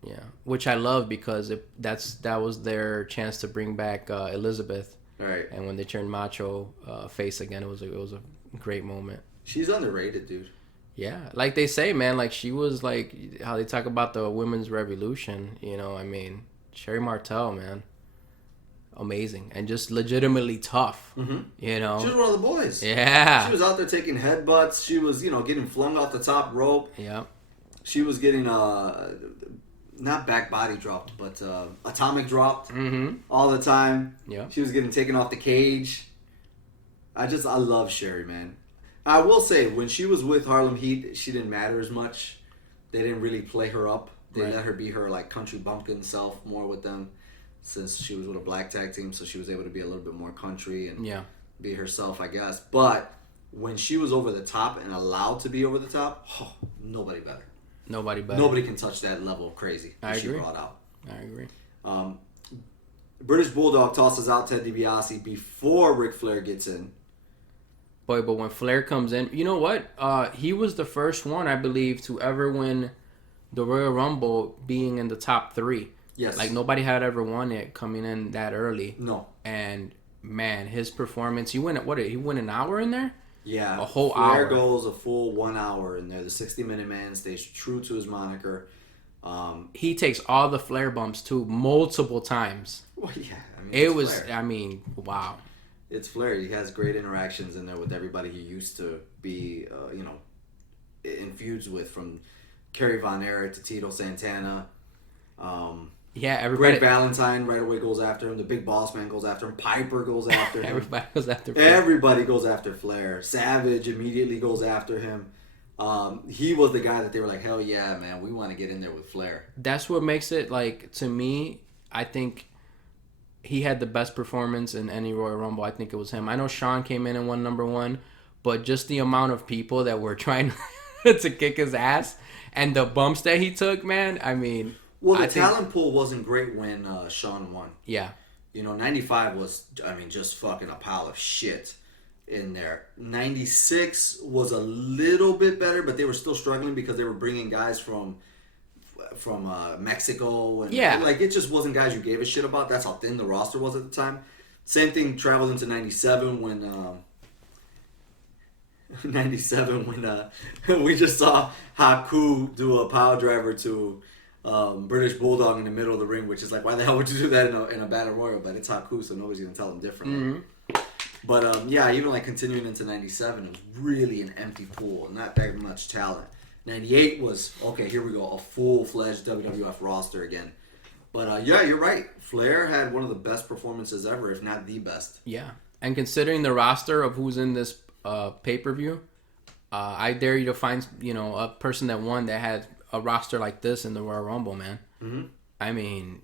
Yeah, which I love because that was their chance to bring back Elizabeth. Right. And when they turned Macho face again, it was a great moment. She's underrated, dude. Yeah, like they say, man, like she was like how they talk about the women's revolution. You know, I mean, Sherry Martel, man, amazing and just legitimately tough. Mm-hmm. You know, she was one of the boys. Yeah, she was out there taking headbutts. She was, getting flung off the top rope. Yeah, she was getting not back body dropped, but atomic dropped all the time. Yeah, she was getting taken off the cage. I love Sherry, man. I will say, when she was with Harlem Heat, she didn't matter as much. They didn't really play her up. They let her be her like country bumpkin self more with them, since she was with a black tag team, so she was able to be a little bit more country and be herself, I guess. But when she was over the top and allowed to be over the top, nobody better. Nobody better. Nobody can touch that level of crazy that she brought out. I agree. British Bulldog tosses out Ted DiBiase before Ric Flair gets in. Boy, but when Flair comes in, you know what? He was the first one, I believe, to ever win the Royal Rumble being in the top 3. Yes. Like, nobody had ever won it coming in that early. No. And, man, his performance, he went an hour in there? Yeah. A whole hour. Flair goes a full 1 hour in there. The 60-minute man stays true to his moniker. He takes all the Flair bumps, too, multiple times. Well, yeah. I mean, wow. It's Flair. He has great interactions in there with everybody he used to be, in feuds with, from Kerry Von Erich to Tito Santana. Everybody. Greg Valentine right away goes after him. The Big Boss Man goes after him. Piper goes after him. Everybody goes after Flair. Everybody goes after Flair. Savage immediately goes after him. He was the guy that they were like, hell yeah, man, we want to get in there with Flair. That's what makes it, like, to me, I think he had the best performance in any Royal Rumble. I think it was him. I know Shawn came in and won number 1, but just the amount of people that were trying to kick his ass and the bumps that he took, man, I mean... Well, the talent pool wasn't great when Shawn won. Yeah. 95 was, just fucking a pile of shit in there. 96 was a little bit better, but they were still struggling because they were bringing guys from Mexico. And like, it just wasn't guys you gave a shit about. That's how thin the roster was at the time. Same thing traveled into 97 when... 97 when we just saw Haku do a power driver to British Bulldog in the middle of the ring, which is like, why the hell would you do that in a Battle Royal? But it's Haku, so nobody's going to tell him differently. But yeah, even like continuing into 97, it was really an empty pool, not that much talent. 98 was, okay, here we go, a full-fledged WWF roster again. But yeah, you're right. Flair had one of the best performances ever, if not the best. Yeah. And considering the roster of who's in this pay-per-view, I dare you to find, a person that won that had a roster like this in the Royal Rumble, man. Mm-hmm. I mean,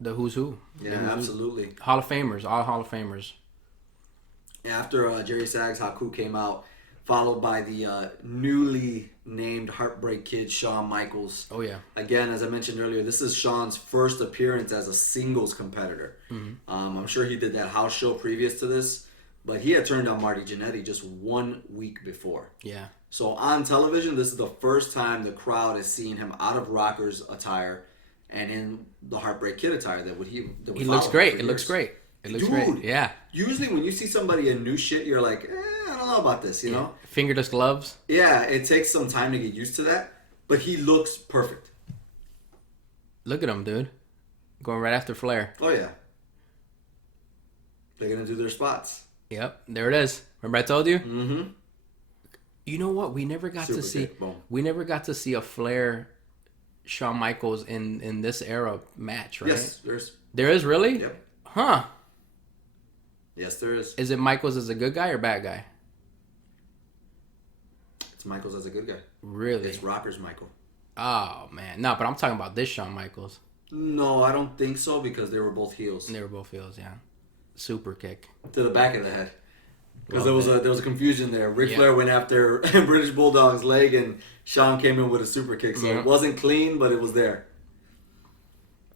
the who's who. Yeah, absolutely. Hall of Famers, all Hall of Famers. After Jerry Saggs, Haku came out, followed by the newly named Heartbreak Kid, Shawn Michaels. Oh, yeah. Again, as I mentioned earlier, this is Shawn's first appearance as a singles competitor. Mm-hmm. I'm sure he did that house show previous to this, but he had turned on Marty Jannetty just 1 week before. Yeah. So on television, this is the first time the crowd is seeing him out of Rocker's attire and in the Heartbreak Kid attire that he looks great. It looks great. It looks great. Yeah. Usually when you see somebody in new shit, you're like, I don't know about this, you know? Fingerless gloves. Yeah, it takes some time to get used to that, but he looks perfect. Look at him, dude. Going right after Flair. Oh, yeah. They're going to do their spots. Yep, there it is. Remember I told you? Mm-hmm. You know what? We never got to see. We never got to see a Flair, Shawn Michaels in this era match, right? Yes, there is really. Yep. Huh. Yes, there is. Is it Michaels as a good guy or bad guy? It's Michaels as a good guy. Really? It's Rocker's Michael. Oh man, no, but I'm talking about this Shawn Michaels. No, I don't think so because they were both heels. They were both heels, yeah. Super kick to the back of the head. Because there was a confusion there. Ric Flair went after British Bulldog's leg, and Shawn came in with a super kick. So it wasn't clean, but it was there.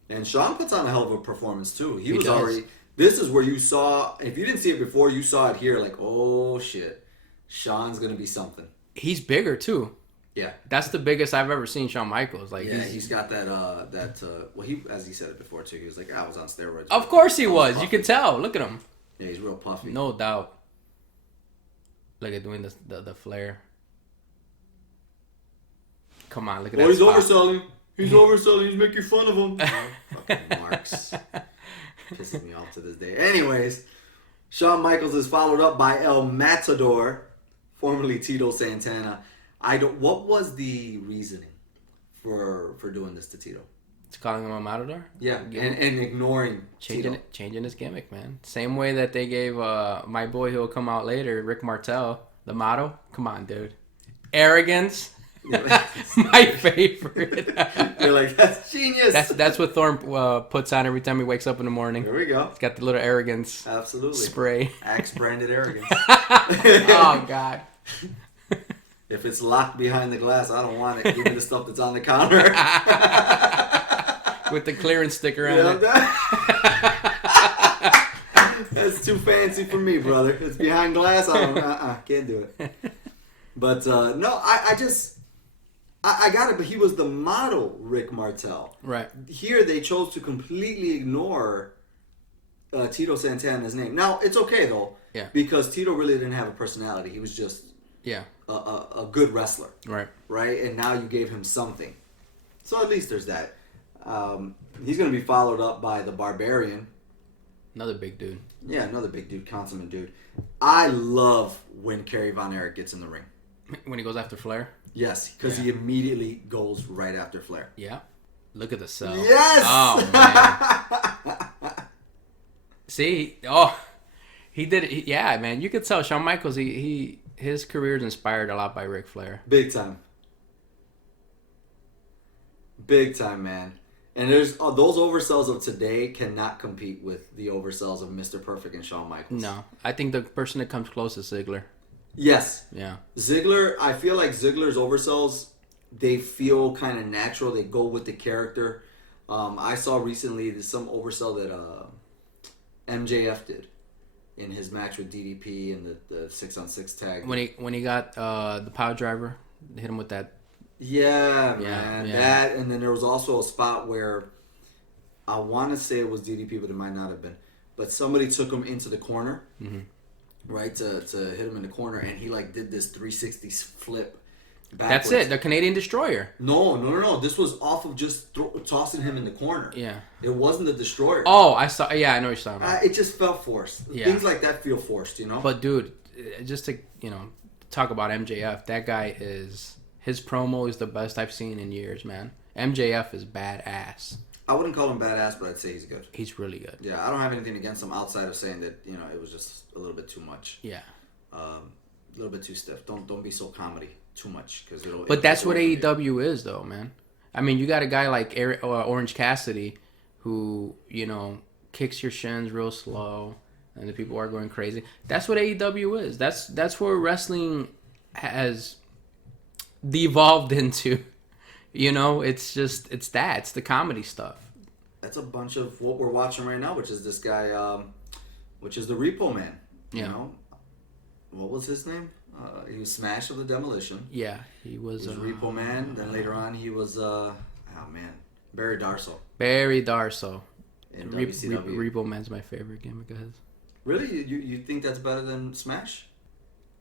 And Shawn puts on a hell of a performance too. He was already. This is where you saw. If you didn't see it before, you saw it here. Like, oh shit, Shawn's gonna be something. He's bigger too. Yeah, that's the biggest I've ever seen Shawn Michaels. Like, yeah, he's got that. Well, he as he said it before too. He was like, I was on steroids. Of course he was. You could tell. Look at him. Yeah, he's real puffy. No doubt. Look at doing the flare. Come on, look at that. Oh, he's spot. overselling. He's overselling. He's making fun of him. Fucking marks. Pisses me off to this day. Anyways, Shawn Michaels is followed up by El Matador, formerly Tito Santana. What was the reasoning for doing this to Tito? It's calling him a matador? Yeah, and ignoring Tito. Changing his gimmick, man. Same way that they gave my boy who'll come out later, Rick Martel, the motto. Come on, dude. Arrogance. My favorite. You're like, that's genius. That's what Thorn puts on every time he wakes up in the morning. There we go. He's got the little arrogance spray. Axe branded arrogance. Oh, God. If it's locked behind the glass, I don't want it. Give me the stuff that's on the counter. With the clearance sticker on it. That's too fancy for me, brother. It's behind glass. Can't do it. But no, I got it. But he was the model Rick Martel. Right. Here they chose to completely ignore Tito Santana's name. Now it's okay though. Yeah. Because Tito really didn't have a personality. He was just a good wrestler. Right. Right. And now you gave him something. So at least there's that. He's going to be followed up by the Barbarian. Another big dude. Yeah, another big dude, consummate dude. I love when Kerry Von Erich gets in the ring. When he goes after Flair? Yes, because he immediately goes right after Flair. Yeah. Look at the cell. Yes! Oh, man. See? Oh, he did it. Yeah, man. You could tell Shawn Michaels, his career is inspired a lot by Ric Flair. Big time. Big time, man. And there's those oversells of today cannot compete with the oversells of Mr. Perfect and Shawn Michaels. No. I think the person that comes close is Ziggler. Yes. Yeah. Ziggler, I feel like Ziggler's oversells, they feel kind of natural. They go with the character. I saw recently some oversell that MJF did in his match with DDP and the 6-on-6 tag. When he got the power driver, hit him with that. Yeah, man. Yeah. That, and then there was also a spot where I want to say it was DDP, but it might not have been. But somebody took him into the corner, right, to hit him in the corner, and he like did this 360 flip That's it. The Canadian Destroyer. No. This was off of just tossing him in the corner. Yeah. It wasn't the Destroyer. Oh, I saw. Yeah, I know what you're talking about. It just felt forced. Yeah. Things like that feel forced, you know? But, dude, just to, talk about MJF, that guy is... His promo is the best I've seen in years, man. MJF is badass. I wouldn't call him badass, but I'd say he's good. He's really good. Yeah, I don't have anything against him outside of saying that, it was just a little bit too much. Yeah. A little bit too stiff. Don't be so comedy too much. But that's what AEW is, though, man. I mean, you got a guy like Orange Cassidy who, kicks your shins real slow and the people are going crazy. That's what AEW is. That's where wrestling has devolved into. It's the comedy stuff. That's a bunch of what we're watching right now, which is this guy, which is the Repo Man. Yeah. What was his name? He was Smash of the Demolition. Yeah, he was Repo Man. Then later on, he was Barry Darsow. Barry Darsow. In WCW. Repo Man's my favorite gimmick of his. Really? You think that's better than Smash?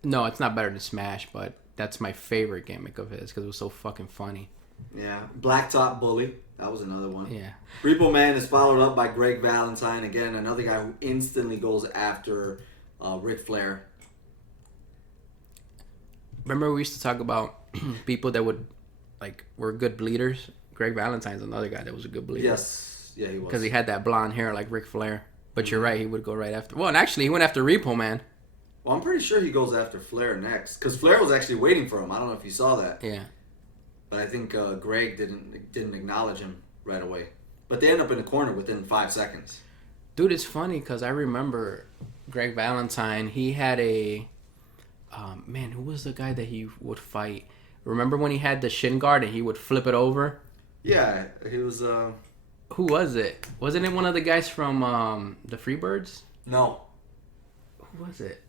No, it's not better than Smash, but that's my favorite gimmick of his because it was so fucking funny. Yeah. Blacktop Bully. That was another one. Yeah. Repo Man is followed up by Greg Valentine. Again, another guy who instantly goes after Ric Flair. Remember we used to talk about people that were good bleeders? Greg Valentine's another guy that was a good bleeder. Yes. Yeah, he was. Because he had that blonde hair like Ric Flair. But you're right, he would go right after. Well, and actually, he went after Repo Man. Well, I'm pretty sure he goes after Flair next. Because Flair was actually waiting for him. I don't know if you saw that. Yeah. But I think Greg didn't acknowledge him right away. But they end up in the corner within 5 seconds. Dude, it's funny because I remember Greg Valentine. He had a... who was the guy that he would fight? Remember when he had the shin guard and he would flip it over? Yeah, he was... Who was it? Wasn't it one of the guys from the Freebirds? No. Who was it?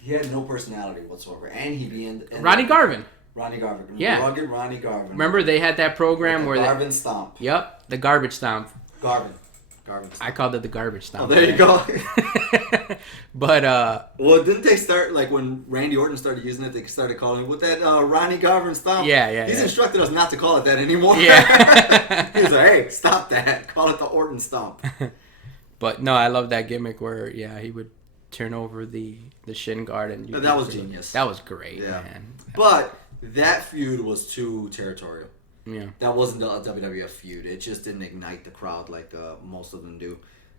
He had no personality whatsoever. And he'd be in... Ronnie Garvin. Ronnie Garvin. Yeah. Rugged Ronnie Garvin. Remember they had that program where... Garvin Stomp. Yep, the garbage stomp. Garvin Stomp. I called it the garbage stomp. Oh, there you go. But, well, didn't they start, when Randy Orton started using it, they started calling it with that Ronnie Garvin Stomp? Yeah. He's instructed us not to call it that anymore. Yeah. He's like, hey, stop that. Call it the Orton Stomp. But, no, I love that gimmick where, he would turn over the shin guard. And that was genius. That was great, yeah. man. But that feud was too territorial. Yeah. That wasn't a WWF feud. It just didn't ignite the crowd like most of them do.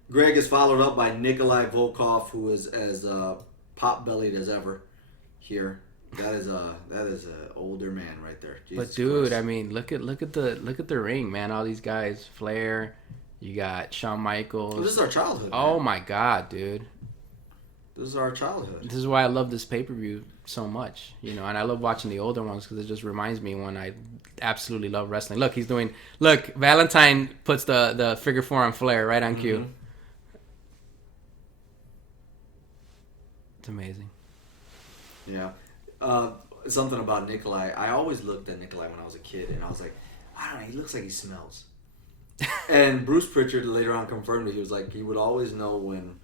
Greg is followed up by Nikolai Volkov, who is as pot-bellied as ever here. That is a older man right there. Jesus but dude, Christ. I mean, look at the ring, man. All these guys, Flair, you got Shawn Michaels. Well, this is our childhood. Oh man. my God, dude. This is our childhood. This is why I love this pay-per-view so much, and I love watching the older ones because it just reminds me when I absolutely love wrestling. Look, Valentine puts the figure 4 on Flair right on cue. It's amazing. Yeah. Something about Nikolai. I always looked at Nikolai when I was a kid, and I was like, I don't know, he looks like he smells. And Bruce Pritchard later on confirmed it. He was like, he would always know when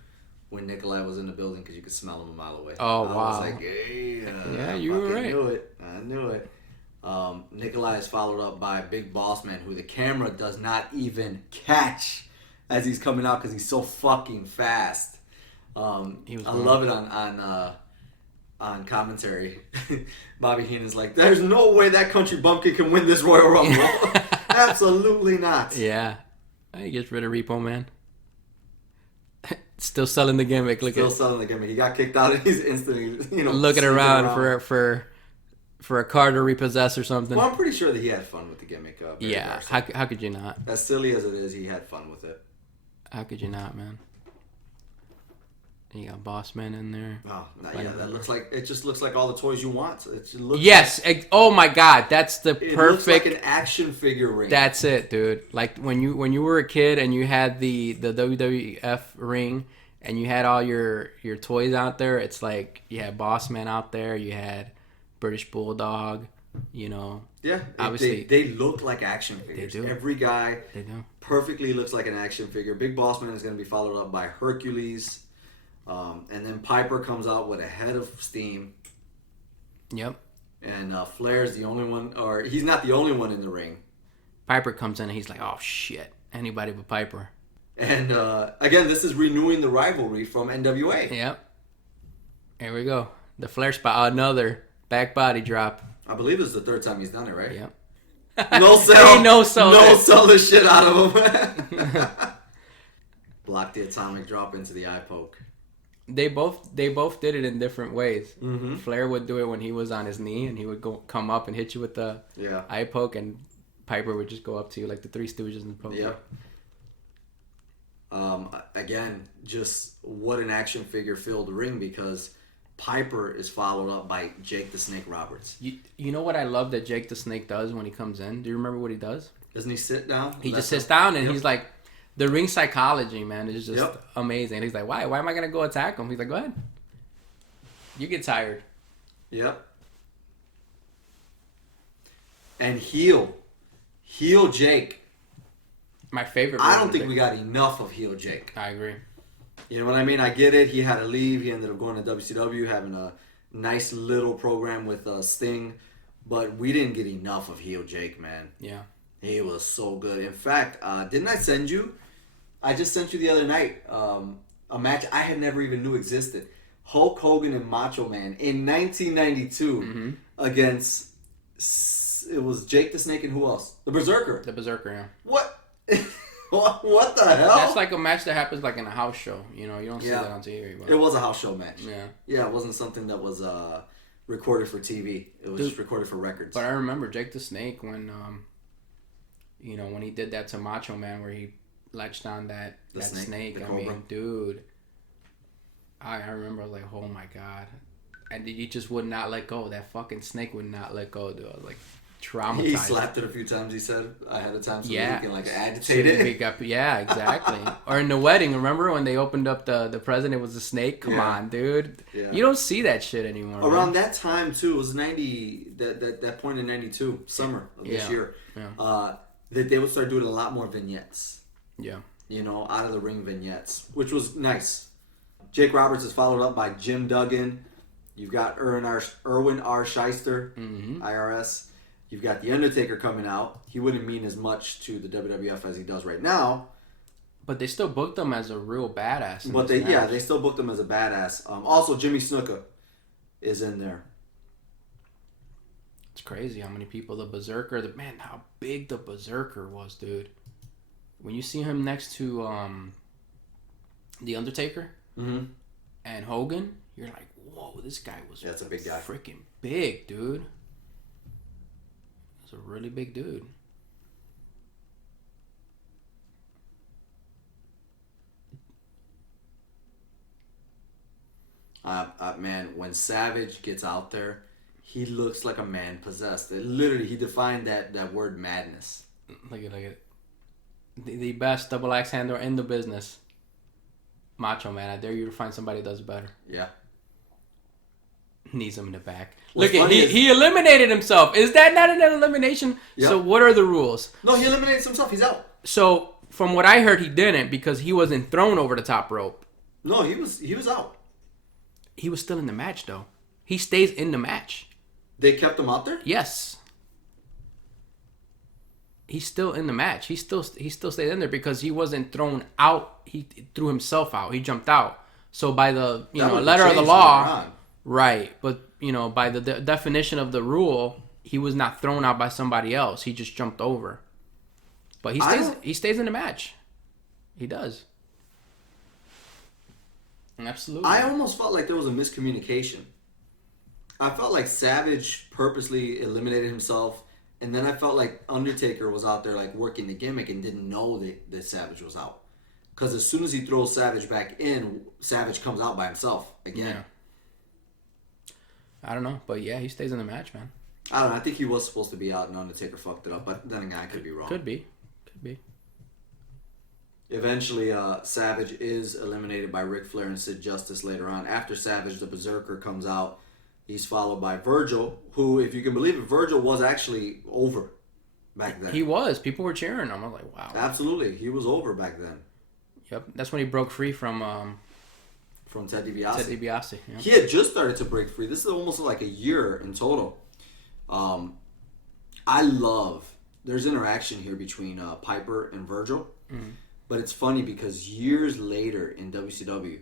Nikolai was in the building because you could smell him a mile away. Oh, wow. I was like, hey, yeah, you were right. I knew it. Nikolai is followed up by Big Boss Man, who the camera does not even catch as he's coming out because he's so fucking fast. I love it on commentary. Bobby Heenan's like, there's no way that country bumpkin can win this Royal Rumble. Absolutely not. Yeah. He gets rid of Repo Man. Still selling the gimmick. Selling the gimmick. He got kicked out and he's instantly, looking around for a car to repossess or something. Well, I'm pretty sure that he had fun with the gimmick. Yeah. How could you not? As silly as it is, he had fun with it. How could you not, man? You got Boss Man in there. Oh, yeah, it just looks like all the toys you want. Oh my God, that's the perfect. It looks like an action figure ring. That's it, dude. Like when you were a kid and you had the WWF ring and you had all your toys out there. It's like you had Boss Man out there. You had British Bulldog. Yeah, obviously they look like action figures. They do. Every guy they do perfectly looks like an action figure. Big Boss Man is going to be followed up by Hercules. And then Piper comes out with a head of steam. Yep. And Flair's the only one, or he's not the only one in the ring. Piper comes in and he's like, oh shit, anybody but Piper. And again, this is renewing the rivalry from NWA. Yep. Here we go. The Flair spot, another back body drop. I believe this is the third time he's done it, right? Yep. No sell. Ain't no sell. No sell the shit out of him. Block the atomic drop into the eye poke. They both did it in different ways. Mm-hmm. Flair would do it when he was on his knee, and he would come up and hit you with the eye poke, and Piper would just go up to you like the Three Stooges and poke. Yep. Again, just what an action figure filled ring, because Piper is followed up by Jake the Snake Roberts. You know what I love that Jake the Snake does when he comes in? Do you remember what he does? Doesn't he sit down? He just sits down and he's like, the ring psychology, man, is just amazing. He's like, why am I going to go attack him? He's like, go ahead. You get tired. Yep. And heel Jake. My favorite. I don't think we got enough of heel Jake. I agree. You know what I mean? I get it. He had to leave. He ended up going to WCW, having a nice little program with Sting. But we didn't get enough of heel Jake, man. Yeah. He was so good. In fact, didn't I send you? I just sent you the other night a match I had never even knew existed. Hulk Hogan and Macho Man in 1992 against, it was Jake the Snake and who else? The Berserker. The Berserker, yeah. What? What the hell? That's like a match that happens like in a house show. You know, you don't see that on TV. But... It was a house show match. Yeah. Yeah, it wasn't something that was recorded for TV. It was just recorded for records. But I remember Jake the Snake when, when he did that to Macho Man where he latched on that snake. I mean, dude. I remember I was like, oh my God. And he just would not let go. That fucking snake would not let go, dude. I was like traumatized. He slapped it a few times, he said, ahead of time so he can like agitate so it. Yeah, exactly. Or in the wedding, remember when they opened up the present, it was a snake? Come on, dude. Yeah. You don't see that shit anymore. Around that time, too, it was 90, that point in 92, summer of this year, that they would start doing a lot more vignettes. Yeah. You know, out of the ring vignettes, which was nice. Jake Roberts is followed up by Jim Duggan. You've got Erwin R. Shyster, IRS. You've got The Undertaker coming out. He wouldn't mean as much to the WWF as he does right now. But they still booked him as a real badass. But they still booked him as a badass. Also, Jimmy Snuka is in there. It's crazy how many people. The Berserker, man, how big the Berserker was, dude. When you see him next to The Undertaker and Hogan, you're like, whoa, this guy was that's a big guy. Freaking big, dude. He's a really big dude. Man, when Savage gets out there, he looks like a man possessed. Literally, he defined that word madness. Look at it. The best double axe handler in the business. Macho Man. I dare you to find somebody that does it better. Yeah. Needs him in the back. Look at he eliminated himself. Is that not an elimination? Yep. So what are the rules? No, he eliminated himself. He's out. So from what I heard, he didn't because he wasn't thrown over the top rope. No, he was out. He was still in the match though. He stays in the match. They kept him out there? Yes. He's still in the match. He still stayed in there because he wasn't thrown out. He threw himself out. He jumped out. So by the letter of the law, right? But by the definition of the rule, he was not thrown out by somebody else. He just jumped over. But he stays in the match. He does. Absolutely. I almost felt like there was a miscommunication. I felt like Savage purposely eliminated himself. And then I felt like Undertaker was out there like working the gimmick and didn't know that Savage was out. Because as soon as he throws Savage back in, Savage comes out by himself again. Yeah. I don't know. But yeah, he stays in the match, man. I don't know. I think he was supposed to be out and Undertaker fucked it up. But then again, I could be wrong. Could be. Eventually, Savage is eliminated by Ric Flair and Sid Justice later on. After Savage, the Berserker comes out. He's followed by Virgil, who, if you can believe it, Virgil was actually over back then. He was. People were cheering him. I was like, wow. Absolutely. He was over back then. Yep. That's when he broke free from Ted DiBiase. Ted DiBiase, yeah. He had just started to break free. This is almost like a year in total. I love there's interaction here between Piper and Virgil, but it's funny because years later in WCW,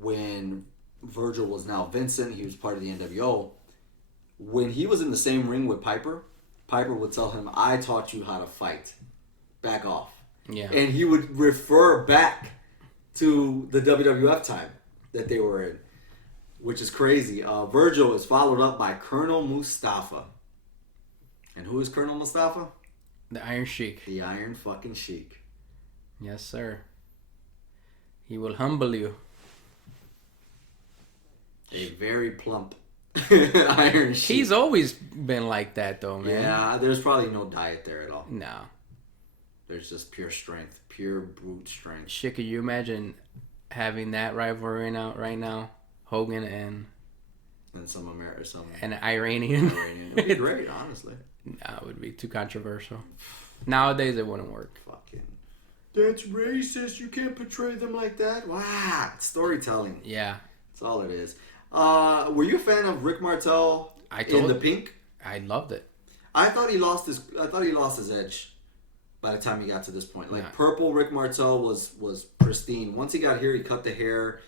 when Virgil was now Vincent, he was part of the NWO. When he was in the same ring with Piper, Piper would tell him, "I taught you how to fight. Back off." Yeah. And he would refer back to the WWF time that they were in, which is crazy. Virgil is followed up by Colonel Mustafa. And who is Colonel Mustafa? The Iron Sheik. The Iron fucking Sheik. Yes, sir. He will humble you. A very plump Iron Sheik. He's always been like that, though, man. Yeah, there's probably no diet there at all. No. There's just pure strength, pure brute strength. Shit, could you imagine having that rivalry right now? Hogan and some an Iranian. It would be great, honestly. No, it would be too controversial. Nowadays, it wouldn't work. Fucking. That's racist. You can't portray them like that. Wow, storytelling. Yeah. That's all it is. Were you a fan of Rick Martel in the pink? I loved it. I thought he lost his edge by the time he got to this point. Like purple Rick Martel was pristine. Once he got here, he cut the hair.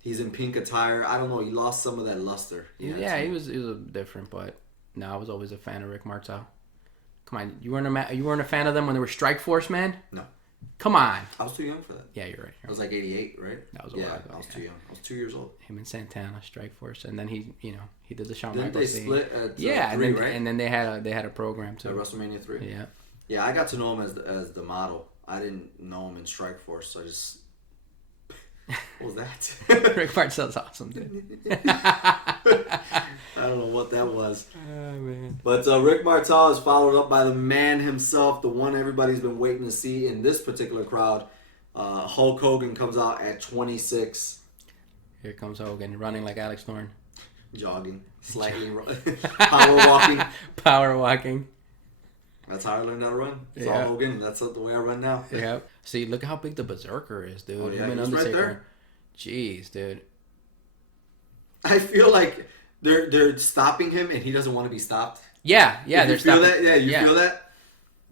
He's in pink attire. I don't know. He lost some of that luster. He was different, but no, I was always a fan of Rick Martel. Come on, you weren't a fan of them when they were Strike Force, man? No. Come on. I was too young for that. Yeah, you're right. I was like 88, right? That was I was too young. I was 2 years old. Him and Santana, Strike Force, and then he did the Shawn Didn't Michaels they thing. split at 3, right? And then they had a program too. At WrestleMania 3. Yeah. Yeah, I got to know him as the model. I didn't know him in Strike Force, so I just. What was that? Rick Martel's awesome, dude. I don't know what that was. Oh, man. But Rick Martel is followed up by the man himself, the one everybody's been waiting to see in this particular crowd. Hulk Hogan comes out at 26. Here comes Hogan, running like Alex Thorn. Jogging. Slightly. Power walking. Power walking. That's how I learned how to run. It's Yeah. all Hogan. That's the way I run now. Yeah. See, look how big the Berserker is, dude. Oh, yeah, Him and he's right Undertaker. there. Jeez, dude. I feel like they're stopping him and he doesn't want to be stopped. Yeah, they're you feel stopping. that? Yeah, you feel that?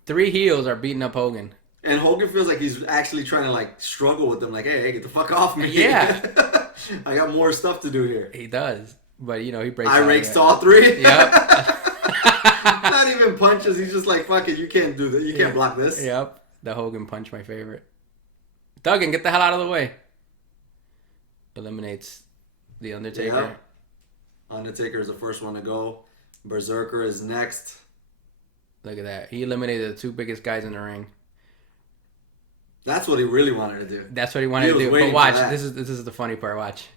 3 heels are beating up Hogan. And Hogan feels like he's actually trying to like struggle with them. Like, hey, get the fuck off me. Yeah. I got more stuff to do here. He does. But, he breaks I out of rakes it. to all 3. Yep. Not even punches. He's just like, fuck it, you can't do that. You can't block this. Yep. The Hogan punch, my favorite. Duggan, get the hell out of the way. Eliminates the Undertaker. Yep. Undertaker is the first one to go. Berserker is next. Look at that. He eliminated the 2 biggest guys in the ring. That's what he really wanted to do. That's what he wanted to do. But waiting watch, for that. this is the funny part. Watch.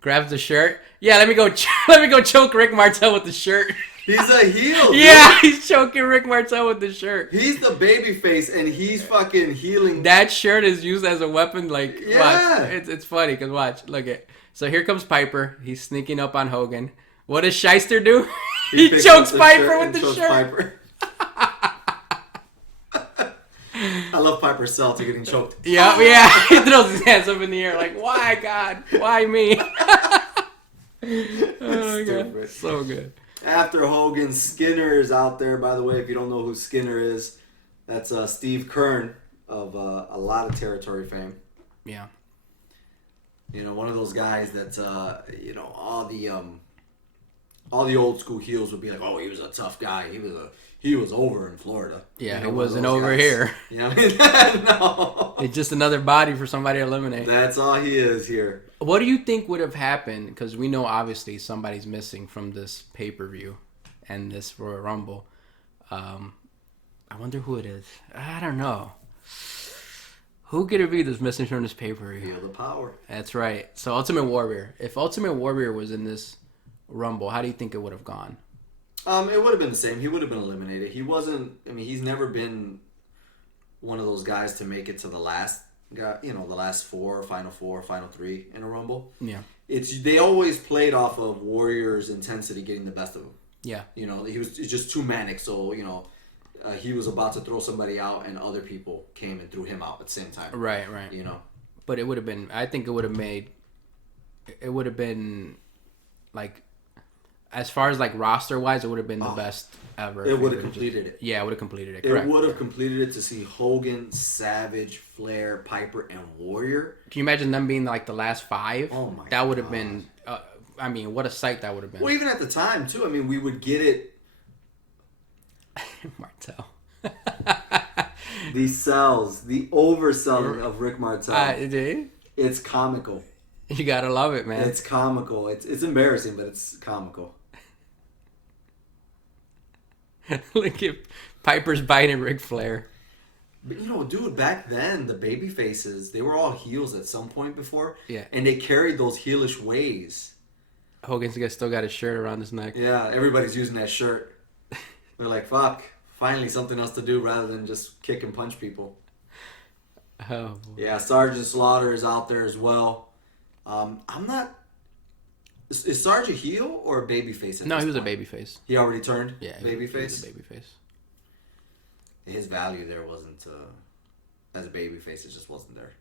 Grabs the shirt. Yeah, let me go choke Rick Martel with the shirt. He's a heel. Yeah, he's choking Rick Martel with the shirt. He's the baby face, and he's fucking healing. That shirt is used as a weapon. Like, Yeah. watch. It's funny because watch. Look at. So here comes Piper. He's sneaking up on Hogan. What does Shyster do? He picks chokes up the Piper shirt with and the chokes shirt. Piper. I love Piper's sell to getting choked. Yeah. He throws his hands up in the air like, why, God? Why me? Oh, God. So good. After Hogan, Skinner is out there. By the way, if you don't know who Skinner is, that's Steve Kern of a lot of territory fame. Yeah. One of those guys that all the old school heels would be like, oh, he was a tough guy. He was over in Florida. Yeah, he wasn't over here. Yeah, no. It's just another body for somebody to eliminate. That's all he is here. What do you think would have happened? Because we know obviously somebody's missing from this pay-per-view and this Royal Rumble. I wonder who it is. I don't know. Who could it be that's missing from this pay-per-view? Feel the power. That's right. So Ultimate Warrior. If Ultimate Warrior was in this Rumble, how do you think it would have gone? It would have been the same. He would have been eliminated. He wasn't. I mean, he's never been one of those guys to make it to the last guy. The last 4, final 3 in a Rumble. Yeah. They always played off of Warrior's intensity getting the best of him. Yeah. He was just too manic. So he was about to throw somebody out, and other people came and threw him out at the same time. Right. But it would have been. I think it would have been like as far as like roster wise, it would have been the best ever. It would have completed it. Yeah, it would have completed it. Correct. It would have completed it to see Hogan, Savage, Flair, Piper, and Warrior. Can you imagine them being like the last 5? Oh my! That would have been. I mean, what a sight that would have been. Well, even at the time too. I mean, we would get it. Martel. The sells, the overselling of Rick Martel. Dude, It's comical. you gotta love it, man. It's comical. It's embarrassing, but it's comical. Look at Piper's biting Ric Flair. But dude, back then the baby faces, they were all heels at some point before. Yeah. And they carried those heelish ways. Hogan's still got his shirt around his neck. Yeah, everybody's using that shirt. They're like, fuck, finally something else to do rather than just kick and punch people. Oh. Boy. Yeah, Sergeant Slaughter is out there as well. I'm not... Is Sarge a heel or a babyface? No, he was a babyface. He already turned Yeah, babyface? He was a babyface. His value there wasn't... as a babyface, it just wasn't there.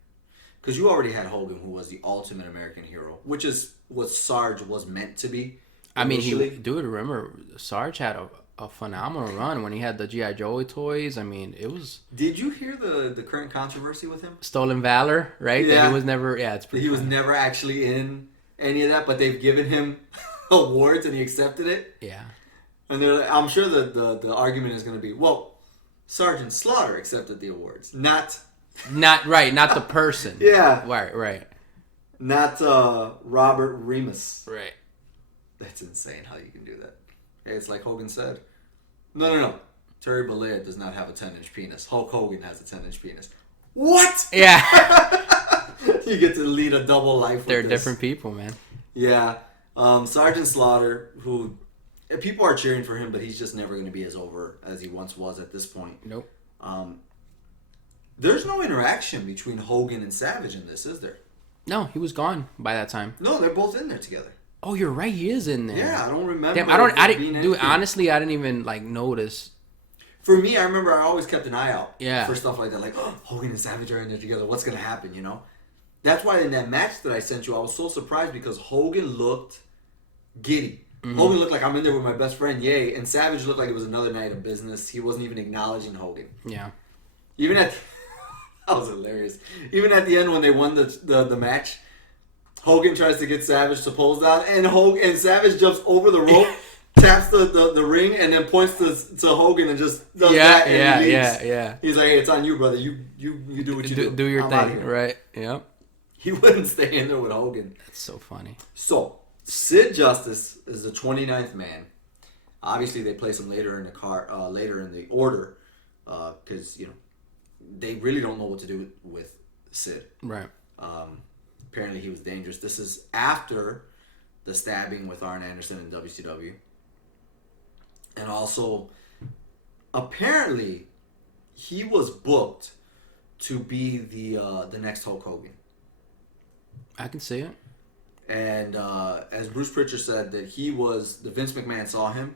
Because you already had Hogan, who was the ultimate American hero, which is what Sarge was meant to be. I mean, initially. dude, remember, Sarge had a phenomenal run when he had the G.I. Joe toys. I mean, it was... Did you hear the current controversy with him? Stolen Valor, right? Yeah. That he was never... Yeah, it's pretty He was funny. never actually in any of that, but they've given him awards and he accepted it. Yeah. And I'm sure the argument is going to be, well, Sergeant Slaughter accepted the awards, not Not the person. Yeah. Right. not Robert Remus. Right. That's insane how you can do that. Hey, it's like Hogan said. No. Terry Bollea does not have a 10-inch penis. Hulk Hogan has a 10-inch penis. What? Yeah. You get to lead a double life with They're this. different people, man. Yeah. Sergeant Slaughter, who... People are cheering for him, but he's just never going to be as over as he once was at this point. Nope. There's no interaction between Hogan and Savage in this, is there? No, he was gone by that time. No, they're both in there together. Oh, you're right. He is in there. Yeah, I don't remember. Damn, I being didn't. Dude, anything. honestly, I didn't even notice. For me, I remember I always kept an eye out Yeah. for stuff like that. Like, oh, Hogan and Savage are in there together. What's going to happen, That's why in that match that I sent you, I was so surprised because Hogan looked giddy. Mm-hmm. Hogan looked like, I'm in there with my best friend, yay. And Savage looked like it was another night of business. He wasn't even acknowledging Hogan. Yeah. Even at... That was hilarious. Even at the end when they won the match, Hogan tries to get Savage to pose down, and Savage jumps over the rope, taps the ring, and then points to Hogan and just does that. And he leaves. Yeah. He's like, "Hey, it's on you, brother. You do what you do. Do your I'm outta thing, here." right? Yep. He wouldn't stay in there with Hogan. That's so funny. So Sid Justice is the 29th man. Obviously, they place him later in the order, because they really don't know what to do with Sid. Right. Apparently he was dangerous. This is after the stabbing with Arn Anderson in WCW. And also, apparently, he was booked to be the next Hulk Hogan. I can see it. And as Bruce Pritchard said, that Vince McMahon saw him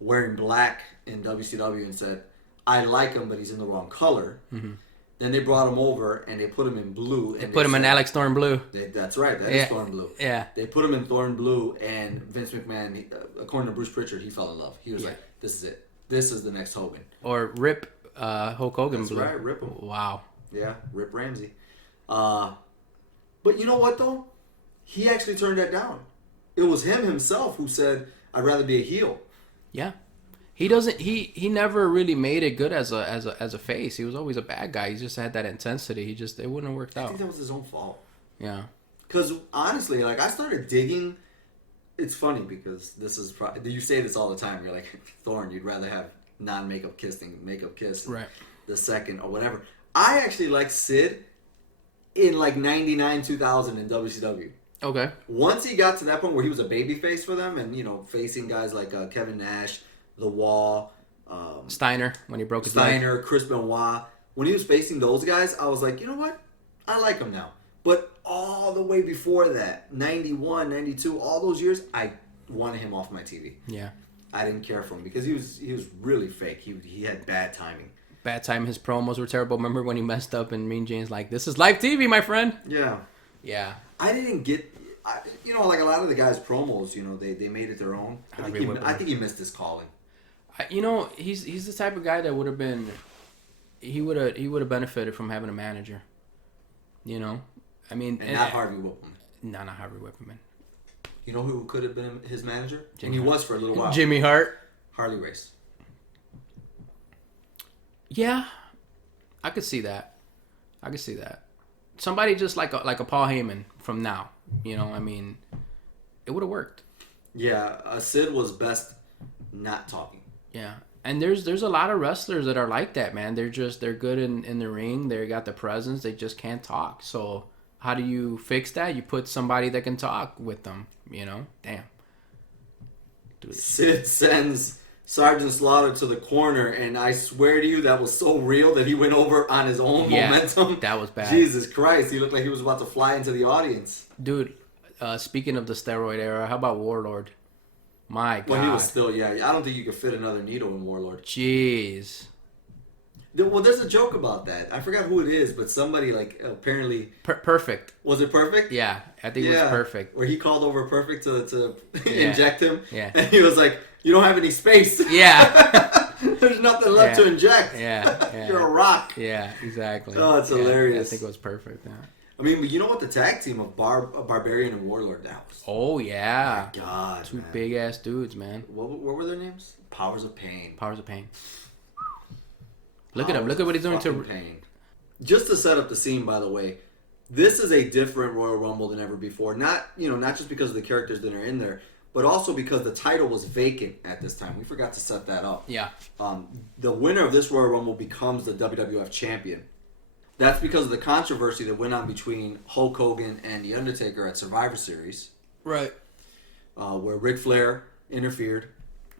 wearing black in WCW and said, I like him, but he's in the wrong color. Mm-hmm. Then they brought him over and they put him in blue. They put him in Alex Thorn blue. That's right. That is Thorn blue. Yeah. They put him in Thorn blue, and Vince McMahon, according to Bruce Pritchard, he fell in love. He was like, "This is it. This is the next Hogan." Or Rip Hulk Hogan That's blue. right. Rip him. Wow. Yeah, Rip Ramsey. But you know what though? He actually turned that down. It was him himself who said, "I'd rather be a heel." Yeah. He doesn't. He never really made it good as a face. He was always a bad guy. He just had that intensity. It wouldn't have worked I out. think that was his own fault. Yeah. Because honestly, like I started digging. It's funny because this is you say this all the time. You're like, Thorn, you'd rather have non-makeup kiss than makeup kiss. Right. The second or whatever. I actually like Sid in like 99, 2000 in WCW. Okay. Once he got to that point where he was a babyface for them, and facing guys like Kevin Nash, The Wall, Steiner when he broke his leg. Steiner, Chris Benoit. When he was facing those guys, I was like, you know what? I like him now. But all the way before that, 91, 92, all those years, I wanted him off my TV. Yeah. I didn't care for him because he was really fake. He had bad timing. Bad time. His promos were terrible. Remember when he messed up and Mean Jane's like, "This is live TV, my friend." Yeah. Yeah. I didn't get... like a lot of the guys' promos, they made it their own. I think he missed his calling. He's the type of guy that would have been. He would have benefited from having a manager. I mean, and not Harvey Whippleman. No, not Harvey Whippleman. You know who could have been his manager? Jimmy and he Hart. was for a little while. Jimmy Hart. Harley Race. Yeah, I could see that. Somebody just like a Paul Heyman from now. I mean, it would have worked. Yeah, Sid was best not talking. Yeah, and there's a lot of wrestlers that are like that, man. They're good in the ring. They got the presence. They just can't talk. So how do you fix that? You put somebody that can talk with them. Damn. Dude. Sid sends Sergeant Slaughter to the corner, and I swear to you, that was so real that he went over on his own momentum. That was bad. Jesus Christ, he looked like he was about to fly into the audience. Dude, speaking of the steroid era, how about Warlord? My God. Well, he was still, I don't think you could fit another needle in Warlord. Jeez. Well, there's a joke about that. I forgot who it is, but somebody, apparently... Perfect. Was it Perfect? Yeah, I think it was Perfect. Where he called over Perfect to inject him. Yeah. And he was like, you don't have any space. Yeah. There's nothing left to inject. Yeah. You're a rock. Yeah, exactly. Oh, it's hilarious. I think it was Perfect. Yeah. I mean, but you know what? The tag team of Barbarian and Warlord, that was... Oh, yeah. Oh my God, Two big-ass dudes, man. What were their names? Powers of Pain. Powers of Pain. Look at him. Look at what he's doing to... Pain. Just to set up the scene, by the way, this is a different Royal Rumble than ever before. Not just because of the characters that are in there, but also because the title was vacant at this time. We forgot to set that up. Yeah. The winner of this Royal Rumble becomes the WWF champion. That's because of the controversy that went on between Hulk Hogan and The Undertaker at Survivor Series. Right. Where Ric Flair interfered.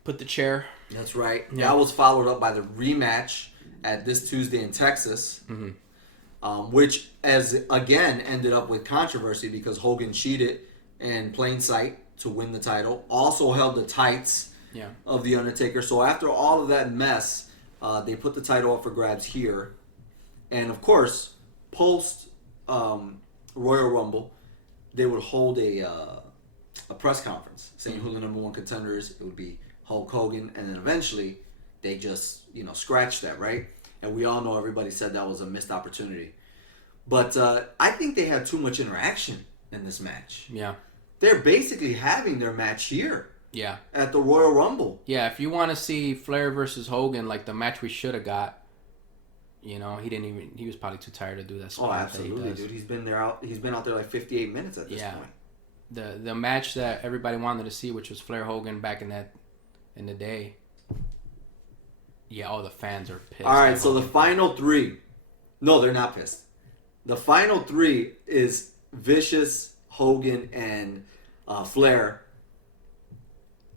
Put the chair. That's right. Yeah. That was followed up by the rematch at this Tuesday in Texas. Mm-hmm. Which, again, ended up with controversy because Hogan cheated in plain sight to win the title. Also held the tights of The Undertaker. So after all of that mess, they put the title up for grabs here. And of course, post Royal Rumble, they would hold a press conference saying who the number one contender is. It would be Hulk Hogan, and then eventually they just scratched that, right? And we all know everybody said that was a missed opportunity. But I think they had too much interaction in this match. Yeah. They're basically having their match here. Yeah. At the Royal Rumble. Yeah, if you want to see Flair versus Hogan, like the match we should have got, he was probably too tired to do that spot. Oh, absolutely, dude. He's been out there like 58 minutes at this point. The match that everybody wanted to see, which was Flair Hogan back in the day. Yeah, all the fans are pissed. All right, so the final three. No, they're not pissed. The final three is Vicious, Hogan, and Flair.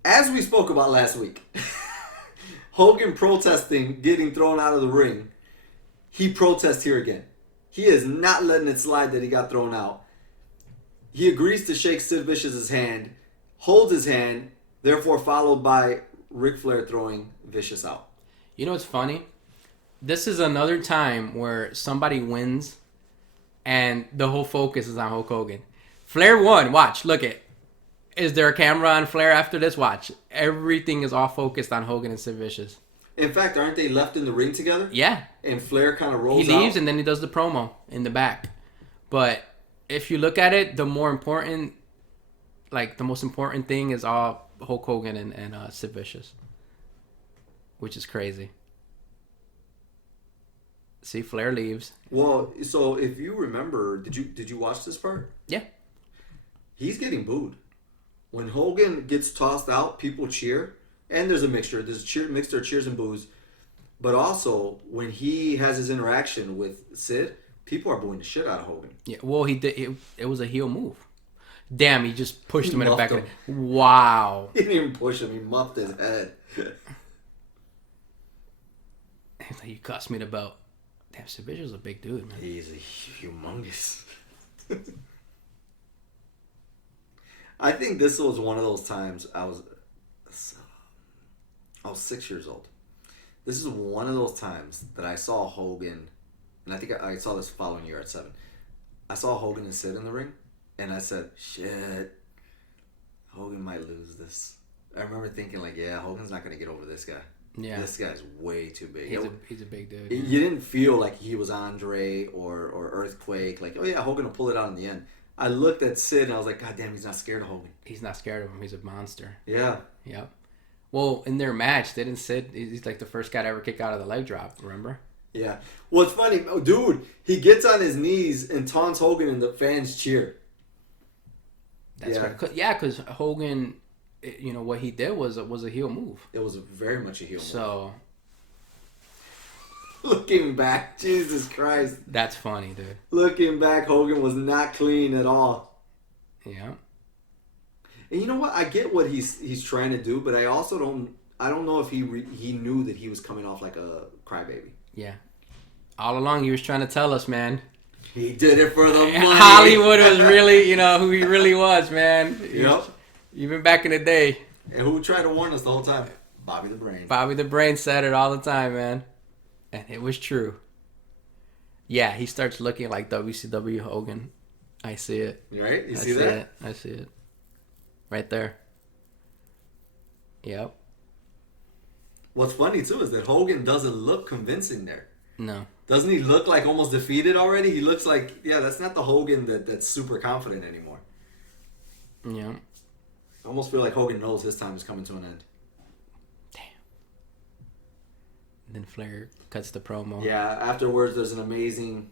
As we spoke about last week, Hogan protesting getting thrown out of the ring. He protests here again. He is not letting it slide that he got thrown out. He agrees to shake Sid Vicious's hand, holds his hand, therefore followed by Ric Flair throwing Vicious out. You know what's funny? This is another time where somebody wins and the whole focus is on Hulk Hogan. Flair won. Watch. Look it. Is there a camera on Flair after this? Watch. Everything is all focused on Hogan and Sid Vicious. In fact, aren't they left in the ring together? Yeah. And Flair kind of rolls out. He leaves and then he does the promo in the back. But if you look at it, the most important thing is all Hulk Hogan and Sid Vicious. Which is crazy. See, Flair leaves. Well, so if you remember, did you watch this part? Yeah. He's getting booed. When Hogan gets tossed out, people cheer. And there's a mixture. There's a mixture of cheers and boos. But also, when he has his interaction with Sid, people are booing the shit out of Hogan. Yeah, well, he did. It was a heel move. Damn, he just pushed him in the back. Him. Wow. He didn't even push him. He muffed his head. You cost me the belt. Damn, Sid Vicious is a big dude, man. He's humongous. I think this was one of those times I was 6 years old. This is one of those times that I saw Hogan, and I think I saw this following year at 7. I saw Hogan and Sid in the ring, And I said, shit, Hogan might lose this. I remember thinking, like, yeah, Hogan's not going to get over this guy. Yeah. This guy's way too big. He's a big dude. You didn't feel like he was Andre or Earthquake. Like, oh, yeah, Hogan will pull it out in the end. I looked at Sid and I was like, God damn, he's not scared of Hogan. He's not scared of him. He's a monster. Yeah. Yep. Well, in their match, didn't Sid, he's like the first guy to ever kick out of the leg drop, remember? Yeah. Well, it's funny. Oh, dude, he gets on his knees and taunts Hogan and the fans cheer. That's right. Because Hogan, you know, what he did was a heel move. It was very much a heel move. So, looking back, Jesus Christ. That's funny, dude. Looking back, Hogan was not clean at all. Yeah. And you know what? I get what he's trying to do, but I also don't know if he knew that he was coming off like a crybaby. Yeah. All along, he was trying to tell us, man. He did it for the money. Hollywood was really, you know, who he really was, man. Yep. Even back in the day. And who tried to warn us the whole time? Bobby the Brain. Bobby the Brain said it all the time, man. And it was true. Yeah, he starts looking like WCW Hogan. I see it. Right? You see that? I see it. Right there. Yep. What's funny, too, is that Hogan doesn't look convincing there. No. Doesn't he look like almost defeated already? He looks like, yeah, that's not the Hogan that's super confident anymore. Yeah. I almost feel like Hogan knows his time is coming to an end. Damn. And then Flair cuts the promo. Yeah, afterwards there's an amazing,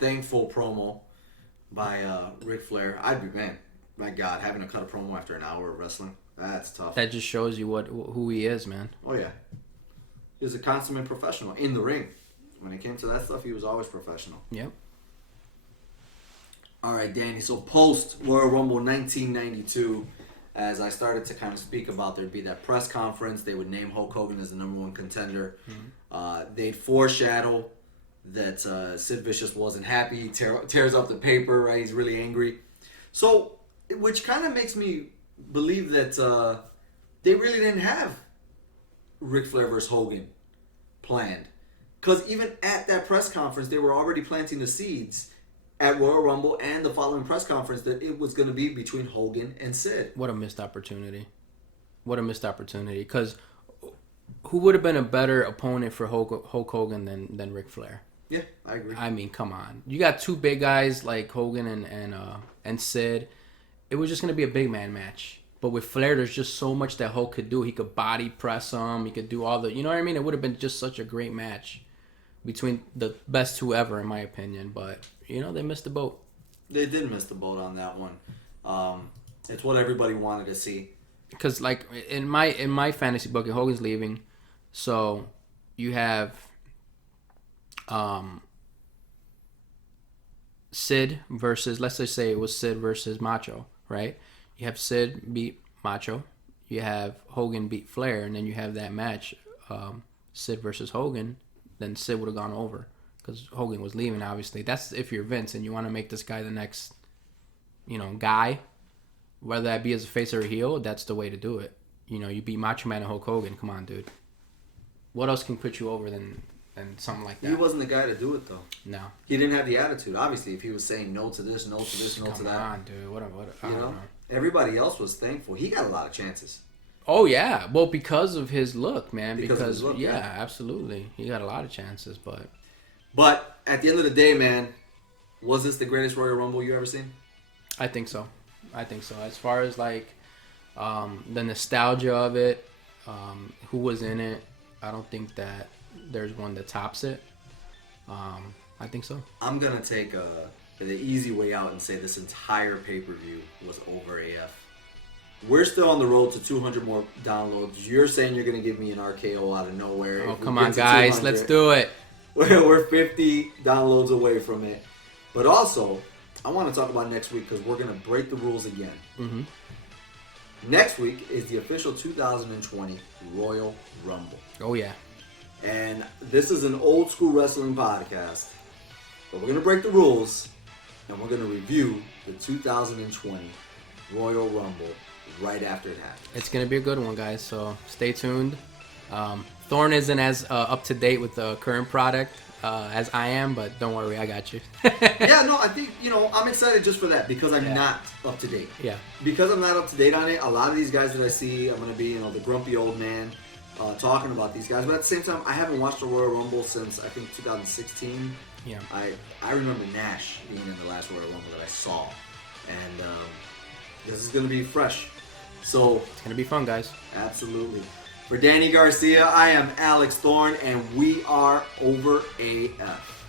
thankful promo by Ric Flair. My God, having to cut a promo after an hour of wrestling, that's tough. That just shows you who he is, man. Oh, yeah. He's a consummate professional in the ring. When it came to that stuff, he was always professional. Yep. All right, Danny. So post Royal Rumble 1992, as I started to kind of speak about, there'd be that press conference. They would name Hulk Hogan as the #1 contender. Mm-hmm. They'd foreshadow that Sid Vicious wasn't happy. He tears up the paper, right? He's really angry. So, which kind of makes me believe that they really didn't have Ric Flair versus Hogan planned. Because even at that press conference, they were already planting the seeds at Royal Rumble and the following press conference that it was going to be between Hogan and Sid. What a missed opportunity. What a missed opportunity. Because who would have been a better opponent for Hulk Hogan than Ric Flair? Yeah, I agree. I mean, come on. You got two big guys like Hogan and Sid. It was just going to be a big man match. But with Flair, there's just so much that Hulk could do. He could body press him. He could do all the... You know what I mean? It would have been just such a great match between the best two ever, in my opinion. But, you know, they missed the boat. They did miss the boat on that one. It's what everybody wanted to see. Because, like, in my fantasy book, Hogan's leaving. So, you have Sid versus... Let's just say it was Sid versus Macho, right? You have Sid beat Macho. You have Hogan beat Flair. And then you have that match, Sid versus Hogan. Then Sid would have gone over because Hogan was leaving, obviously. That's if you're Vince and you want to make this guy the next, you know, guy. Whether that be as a face or a heel, that's the way to do it. You know, you beat Macho Man and Hulk Hogan. Come on, dude. What else can put you over than something like that? He wasn't the guy to do it, though. No. He didn't have the attitude. Obviously, if he was saying no to this, no to this, no to that. Come on, dude. What I don't know. Everybody else was thankful. He got a lot of chances. Oh, yeah. Well, because of his look, man. Because of his look, yeah, absolutely. He got a lot of chances, but... But at the end of the day, man, was this the greatest Royal Rumble you ever seen? I think so. As far as, like, the nostalgia of it, who was in it, I don't think that there's one that tops it. I think so. I'm going to take the easy way out and say this entire pay-per-view was OverAF. We're still on the road to 200 more downloads. You're saying you're going to give me an RKO out of nowhere. Oh, come on, guys. Let's do it. We're 50 downloads away from it. But also, I want to talk about next week because we're going to break the rules again. Mm-hmm. Next week is the official 2020 Royal Rumble. Oh, yeah. And this is an old school wrestling podcast. But we're going to break the rules and we're going to review the 2020 Royal Rumble right after it happens. It's going to be a good one, guys, so stay tuned. Thorn isn't as up to date with the current product as I am, but don't worry, I got you. Yeah, no, I think, I'm excited just for that because I'm not up to date. Yeah. Because I'm not up to date on it, a lot of these guys that I see, I'm going to be, the grumpy old man talking about these guys. But at the same time, I haven't watched the Royal Rumble since, I think, 2016. Yeah. I remember Nash being in the last Royal Rumble that I saw. And this is going to be fresh. So It's going to be fun, guys. absolutely. For Danny Garcia, I am Alex Thorn, and we are Over AF.